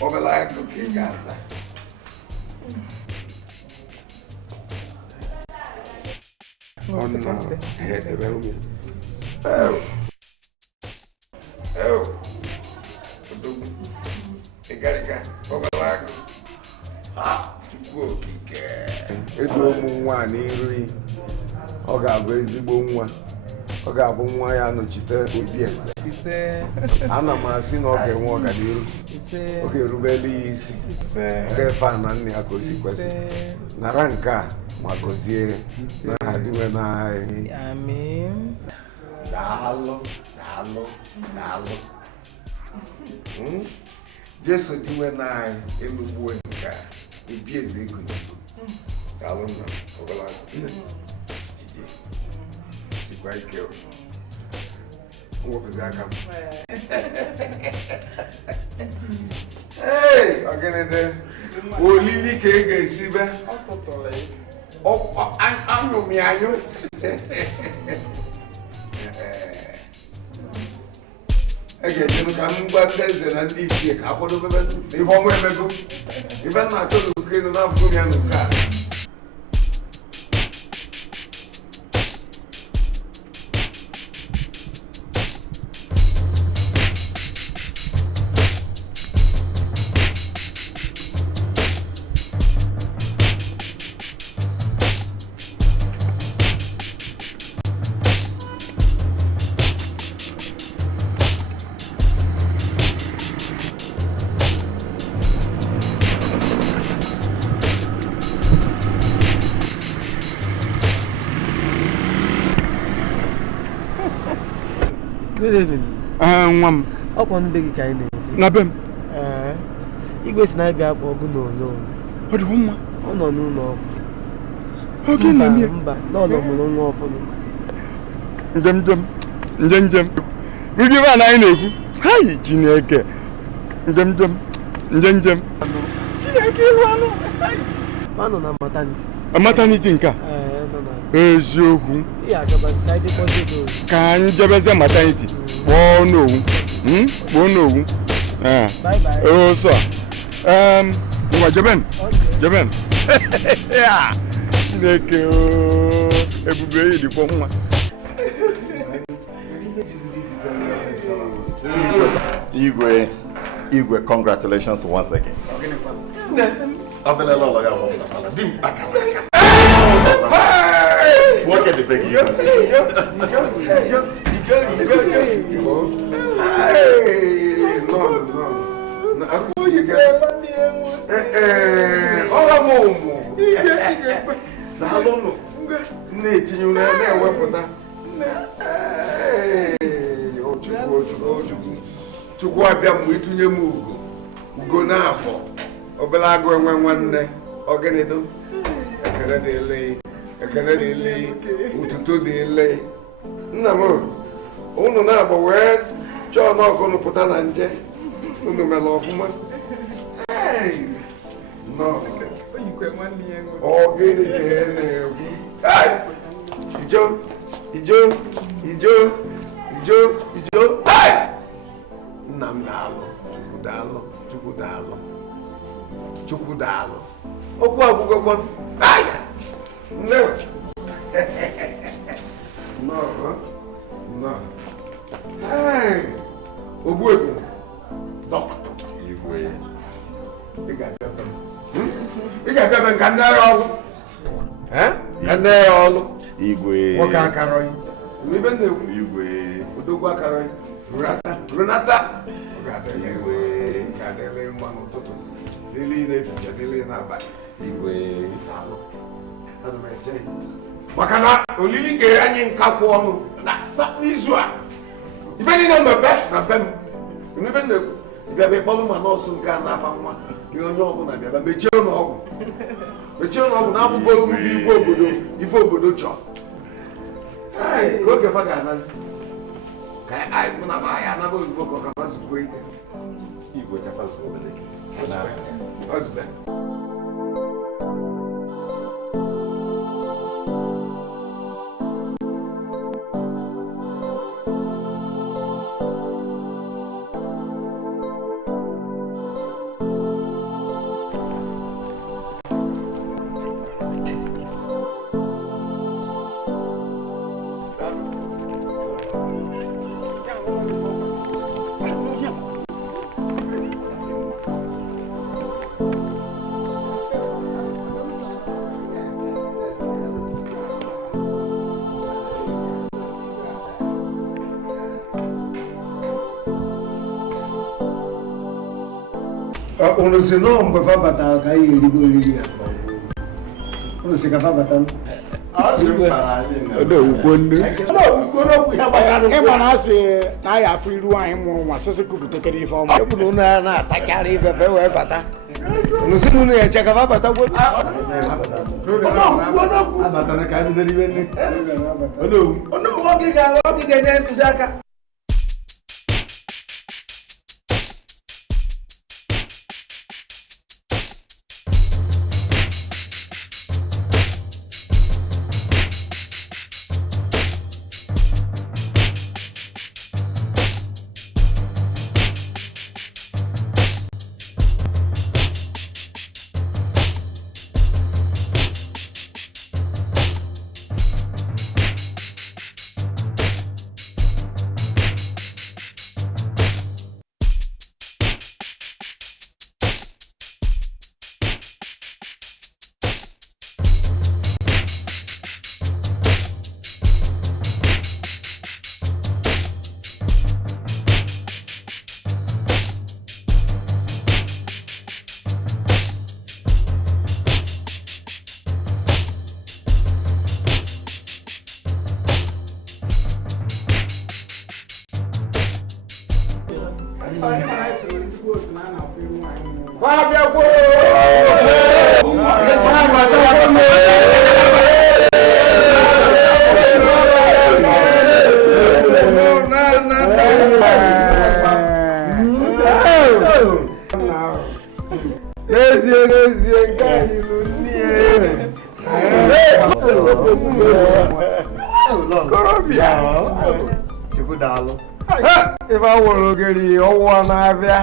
overlap cooking Gaza. Oh no, overlap. Etu ụmụ nwa n'iri ọ ga-abụ ezigbo nwa ọ ga-abụ nwa ya nọchite obi eze ana m asị na ọ ga-enwe ọganiru ọ ga-erubere ya isi ọ ga-efe na nne ya ka o si kwesị nara nke a ma gọzie n'aha dị nwe n'ahịa. Amen. Daalụ. Jesu dị nwe n'ahịa emegbuo nke a ebi eze ego n'ego. Daalụ na ọbụla sikwa ike mwepụzi aka m. Ọgịnịdị olili ka ị ga-esi be anyụ m ya anyụ. E ga-ejenu ka m gwa ndị eze na ndị ichie ka akwadobebe ife ọnwa emego ife nna achọ n'oke elu na-abụghị ya n'oke a. Nwa m ọkwa ndị gị ka anyị na-eje na be m igwe si na-abịa akpọ ọgụ n'ụlọ ọ dịkwa mma ọ nọ n'ụlọ ọgụ na-eme mba n'ụlọ mụrụ nwa ọfụrụ njem rugi ba na anyị na-ekwu hayi Chineke njem Chineke ihu anụ anọ na maternity nke a eziokwu ka anyị jebeze maternity kpọọ n'owu so ngwa jeben Chineke ebube yi dịkwa nwa. Igwe, congratulations once again. What can the big Chukwu abịa mgbe itunye m ugo n'afọ obere agụ enwe nwanne ọgịnịdụ ekele na-ele ekele dịle ụtụtụ dịle nna m unu na-agba wee chọọ n'ọkụnụ pụta na nje unu mere ọfụma ogene ka e na-egwu ijo ijo ijo ijo ijo nna m daalụ chukwu daalụ chukwu daalụ chukwu daalụ okwu agwụgwọ nne Ogbuebu dọkịta igwe ị ga-abịa ka ndị agha ọrụ ka ndị agha ọrụ igwe nwoke akarọghị ibe na-ekwu igwe odogwu akarọghị runata ga-adịrị mma n'ụtụtụ dịrị n'efiche dịrị n'abalị igwe maka na olili kere anyị nkakwụ ọnụ n'izu a ife niile mmepe na be m ife na-ekwu bịaba ịkpọrọ ma nọọsụ nke a na-afa nwa gị onye ọbụla bịaba mechie ụlọ ọgwụ na-abụbọ uru igwe obodo ife obodo chọọ ka oge fa ga-anazi ka anyị mụ na ba anyị anaba ozugbo ka ọkafa zugbo ike igwe kafa zugbo ozugbo unu si nọọ mgbe fa batara ka anyị erigbo oriri ya unu si ka fa bata ịma na asị na anyị afọ iru anyị mụrụ nwa sịsị kupụtakere ife ọma ebụna unu a na-atakarị ifefe wee bata unu si na unu eche ka fa bata oge ga-enye ntụziaka ife awụrụ ogeri ọwụwa na-abịa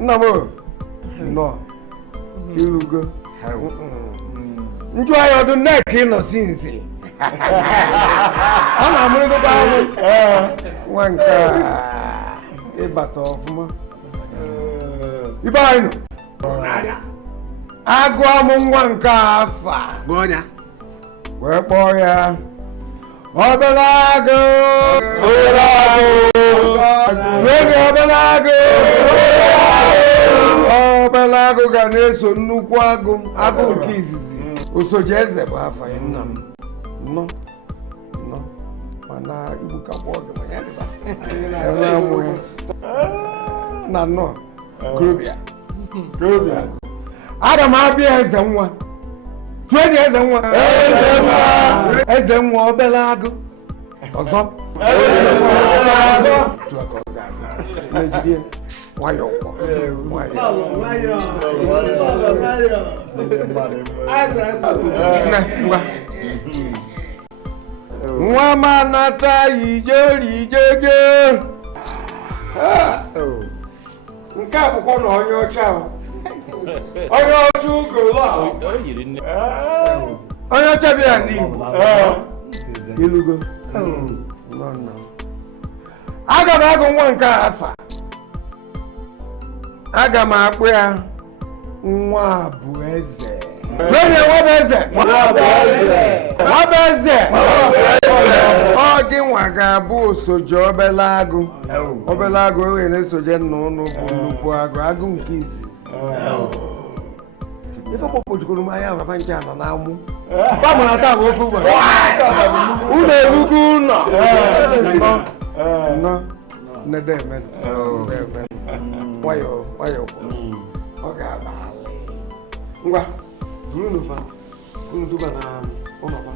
nna m nọ irugo njụ anyị ọdụ nneka ịnọ sinsi ọ na-amụrịgokwa ahụ nwa nke ịbata ọfụma ibe anyị nọ agụ amụ nwa nke afa ọnya wee kpọọ ya obere agụ obere agụ ga na-eso nnukwu agụ nke izizi osoji eze bụ afa ya nna m nọ mana igbu ka kpọọ gị ma ya dịba na nnọọ korobịa aga m abịa eze nwa Tụọ eze nwa. Eze nwa obere agụ. Ọzọ. Tụọ ka ọ ga-abịa. Mejide nwayọọ nwa m anata ijelijege nke a bụkwa na onye ọcha onye ọcha ugolo onye ọcha bịa n'Igbo ilugo aga m agụ nwa nke afa aga m akpụ ya nwa bụ eze ọ gị nwa ga-abụ osoje obele agụ ewere na-esoje nna ụnụ bụ nnukwu agụ nke izizi ife kpọkpọjikọrọ m anya rafa nke anọ na-amụ gbamara taa bụ oke ụbọchị ụlọ erugo ụlọ nọ nedeme nwayọọ ọ ga-aba ngwa duru n'ụfa unu duba na ụlọfa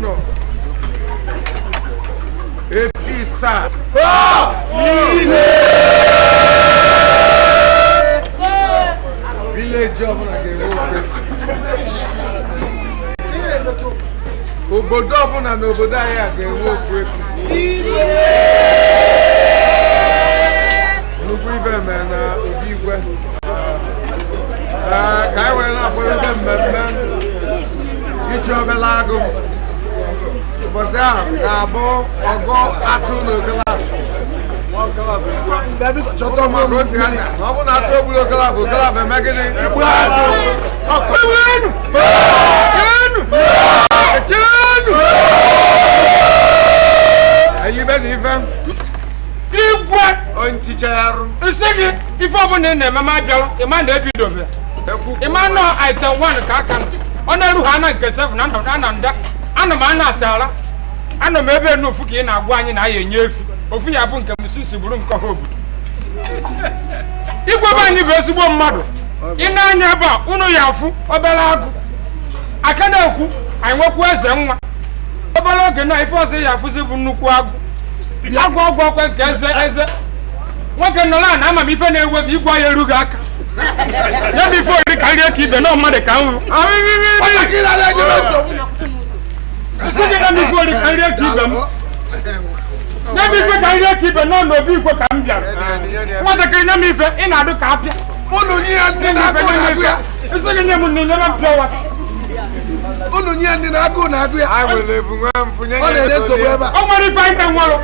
no. Efisa. Village of obodo ọbụla n'obodo anyị a ga-enwe ofu efu. Nnukwu ife mee na obi igwe. Ka anyị wee na-akwadebe mmemme ichi obele agụ. Ụbọchị ahụ ga-abụ ọgụ atụ n'okelabụ. Chọta maka o si anya na ọ bụ na atụ ogburu okelabụ eme gịnị? Ayibe na ife igwe onye nticha ya arụ. Isi gị ife ọbụla ị na-eme ma bịara ịma na ebidobe ịma nọ item 1 ka aka ọ na-eru ha na nke 7 na ana m ana atara ana m ebe n'ofu ka ị na-agwa anyị na ya enye efi ofu ya bụ nke musisi bụrụ nke ọha obodo igwe be anyị bụ ezigbo mmadụ ị na-anya ebe a unu ya afụ obere agụ aka na-ekwu anyị nwekwu eze nwa obere oge na ife ọzọ ya afụzi bụ nnukwu agụ agwọ ọgwụ ọkwe nke eze nwoke nọrọ na ama m ife na-ewe bụ igwe ya erughị aka ya m ife oriri karịa ka ibe na mmadụ ka nrụ ife oriri karịa ka ibe m nye m ife karịa ka ibe nọ n'obi igwe ka m bịara nwatakịrị nye m ife ị na-adụ ka apịa isi gị nye m nne nye m mpịa ụwa unu nye ndị na-agụ na-agụ ya ọ na-enye nsogbu ebe a. O nwere ife anyị nwere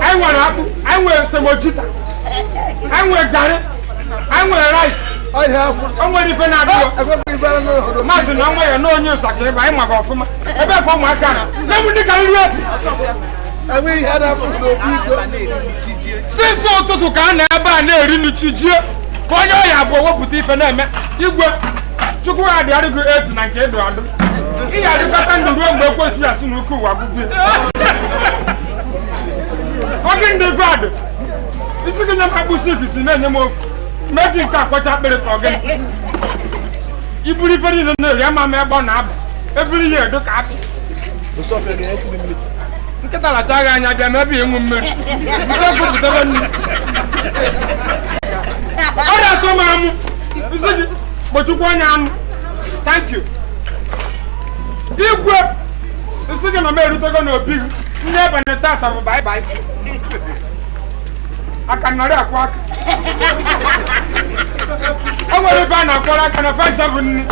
anyị nwere akpụ anyị nwere semojita anyị nwere garị anyị nwere rice o nwere ife na-adịghị maazị na nwa ya na onye nsakịrị bụ anyị maka ọfụma ebe ka ụmụaka na m ndị ka nri sisi ụtụtụ ka a na ebe a na-eri nchi jie ka onye ọya abụọ wepụta ife na-eme igwe chukwu ya adịgharịgo 8 na nke ịdụ adụ ị ya adịkọta ndụ ruo mgbe ekwesịghị asị n'ukwu ụwa gbugbu oge ndị fadụ isi gị nye m akpụ sik si na-enye m ofu meji nke akpọcha akpịrị ka ọgị iburu ife niile na-eri ama m ebe ọ na-aba ebiri ya edo ka apị nkịta lachaghị anya bịa ma ebe ya ịṅụ mmiri ekwupụtebe nri ọrịa atọ m amụ isi gị kpochukwu onye anụ thank you igwe isi gị na m erutego n'obi gị ndị ebene tata bụ bye aka narị akwụ aka o nwere ife a na-akwọrọ aka na fancha bụ nri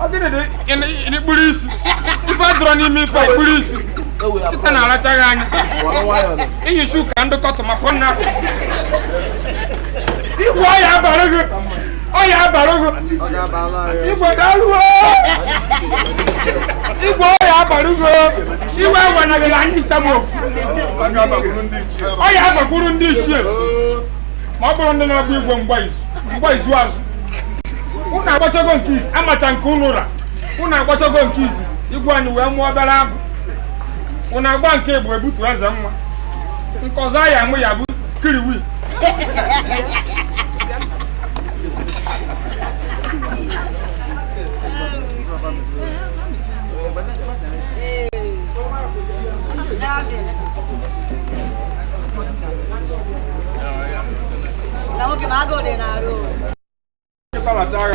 ọ gịnị dị ikpuru isi ife dọrọ n'ime ife ikpuru isi kịta na-arachaghị anya iyi shu ka ndị kọtụ maka nna igwe ọya abalị gị igwe daruo igwe ọya abalị gị iwe ewenagịrị anyị ncham ofu ọya agbakwuru ndị ichie ma ọ bụrụ ndị na-agba igwe mgba izu azụ unu agbachago nke izi amacha nke unu ra unu agbachago nke izi igwe anyị wee mụọ obere agụ unu agba nke bụ ebutu eze nwa nke ọzọ ya amụ ya bụ kiriwi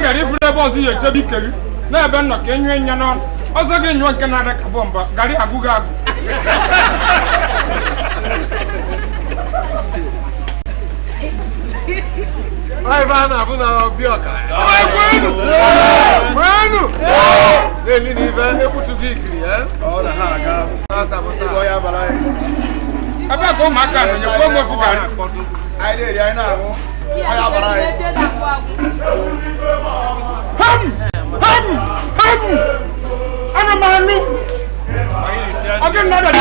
Gari ifure ebe ọzọ ihe echebe ike gị na-ebe nnọ ka enyo nya n'ọnụ ọzọ gị nyụọ nke na-ada ka bọmba gari agụghị agụ Ebe a na-abụ na ọbịa ọka na-eli na ife ekwutughị ikiri ebe ka ụmụaka na-enyekwa onwe ofu gari ana m anụ ọ gị nnada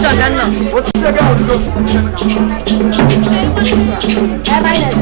junction kan náà. Ó sì ṣe bí àwọn òdúdó. Ẹ bá yẹn.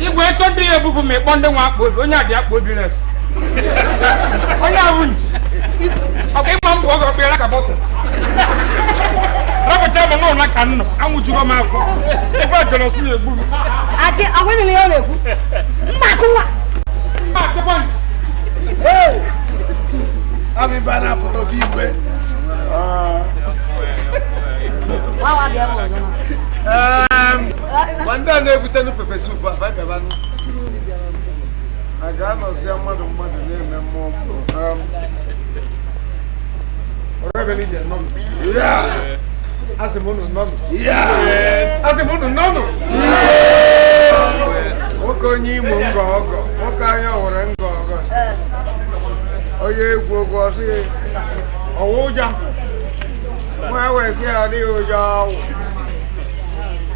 Igwe chọdị ya ebubu ma ịkpọ ndị nwa akpa obi onye adị akpa obi nes onye ahụ nji ọkụ ịma mbụ oge ọkpịara ka bọtụ rapụcha bụ n'ụlọ ka nnọ anwụjugo m afọ ofe ajọrọ si na-egbu m Ati ọgwụnyere ya ọ na-ekwu mma akụnwa mma akụkọ nji abịba na foto gị igwe wawa bịa bụ ọzọ Wanda na-ebute nu pepe soup a vai beba nu. Aga no se mmadụ na-eme mmụọ. Rebeli je nọ. Yeah. Asimunu nọ. Yeah. Asimunu nọ. Nwoke onye Imo ngọ ọgọ, nwoke anya were ngọ ọgọ. Onye egwu ogwu ọsị ọwụ ụja. Nwa ewesi adịghị ụja ọwụ.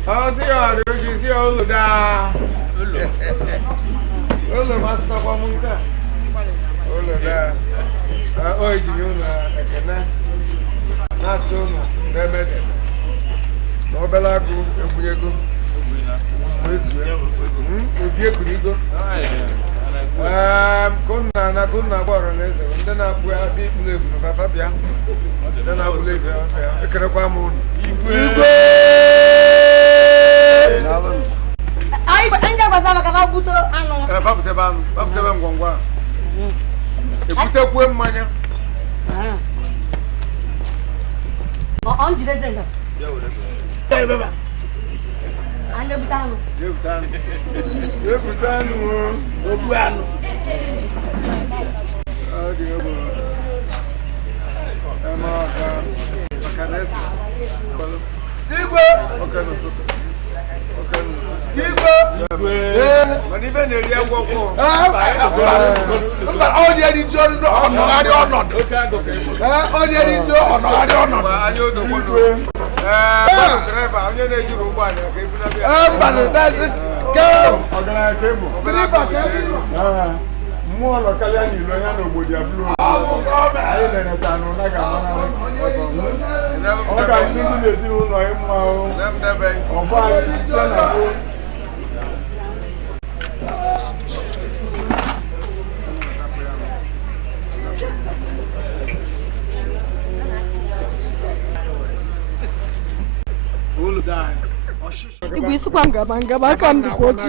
See how you see all the all the master Pamunka. All of that. Oh, you know, not so. They made it. No Belago, Obuego. Yes, we go. Kunna gwara na eze ndị na-abụ ya dị ikpuru egwu na Fabia. Ndị na-abụla egwu ya ekerekwa m unu. Igwe! Ndị gwaza maka fa buto anụ. Fapụtebe anụ, fapụtebe ngwangwa. Ebutekwe mmanya. Ọ njideze nga. Ee, baba. Ande butano. Butano. Obuano. Mmụọ lọkalịa n'ilo ya n'obodo ya bụrụ anyị na-eneta anụ na ga-ama ọ ga ndị n'ezinụlọ ịmụ ahụ ọbụ anyị site na bụ Igwe isikwa m gaba ngaba aka m dịkwa otu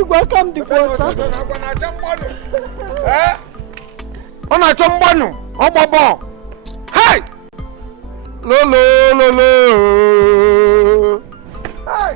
igwe aka m dịkwa ọcha. Ọ na-achọ mgbanụ ọgbọgbọ hai lolololo hai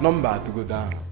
Number to go down.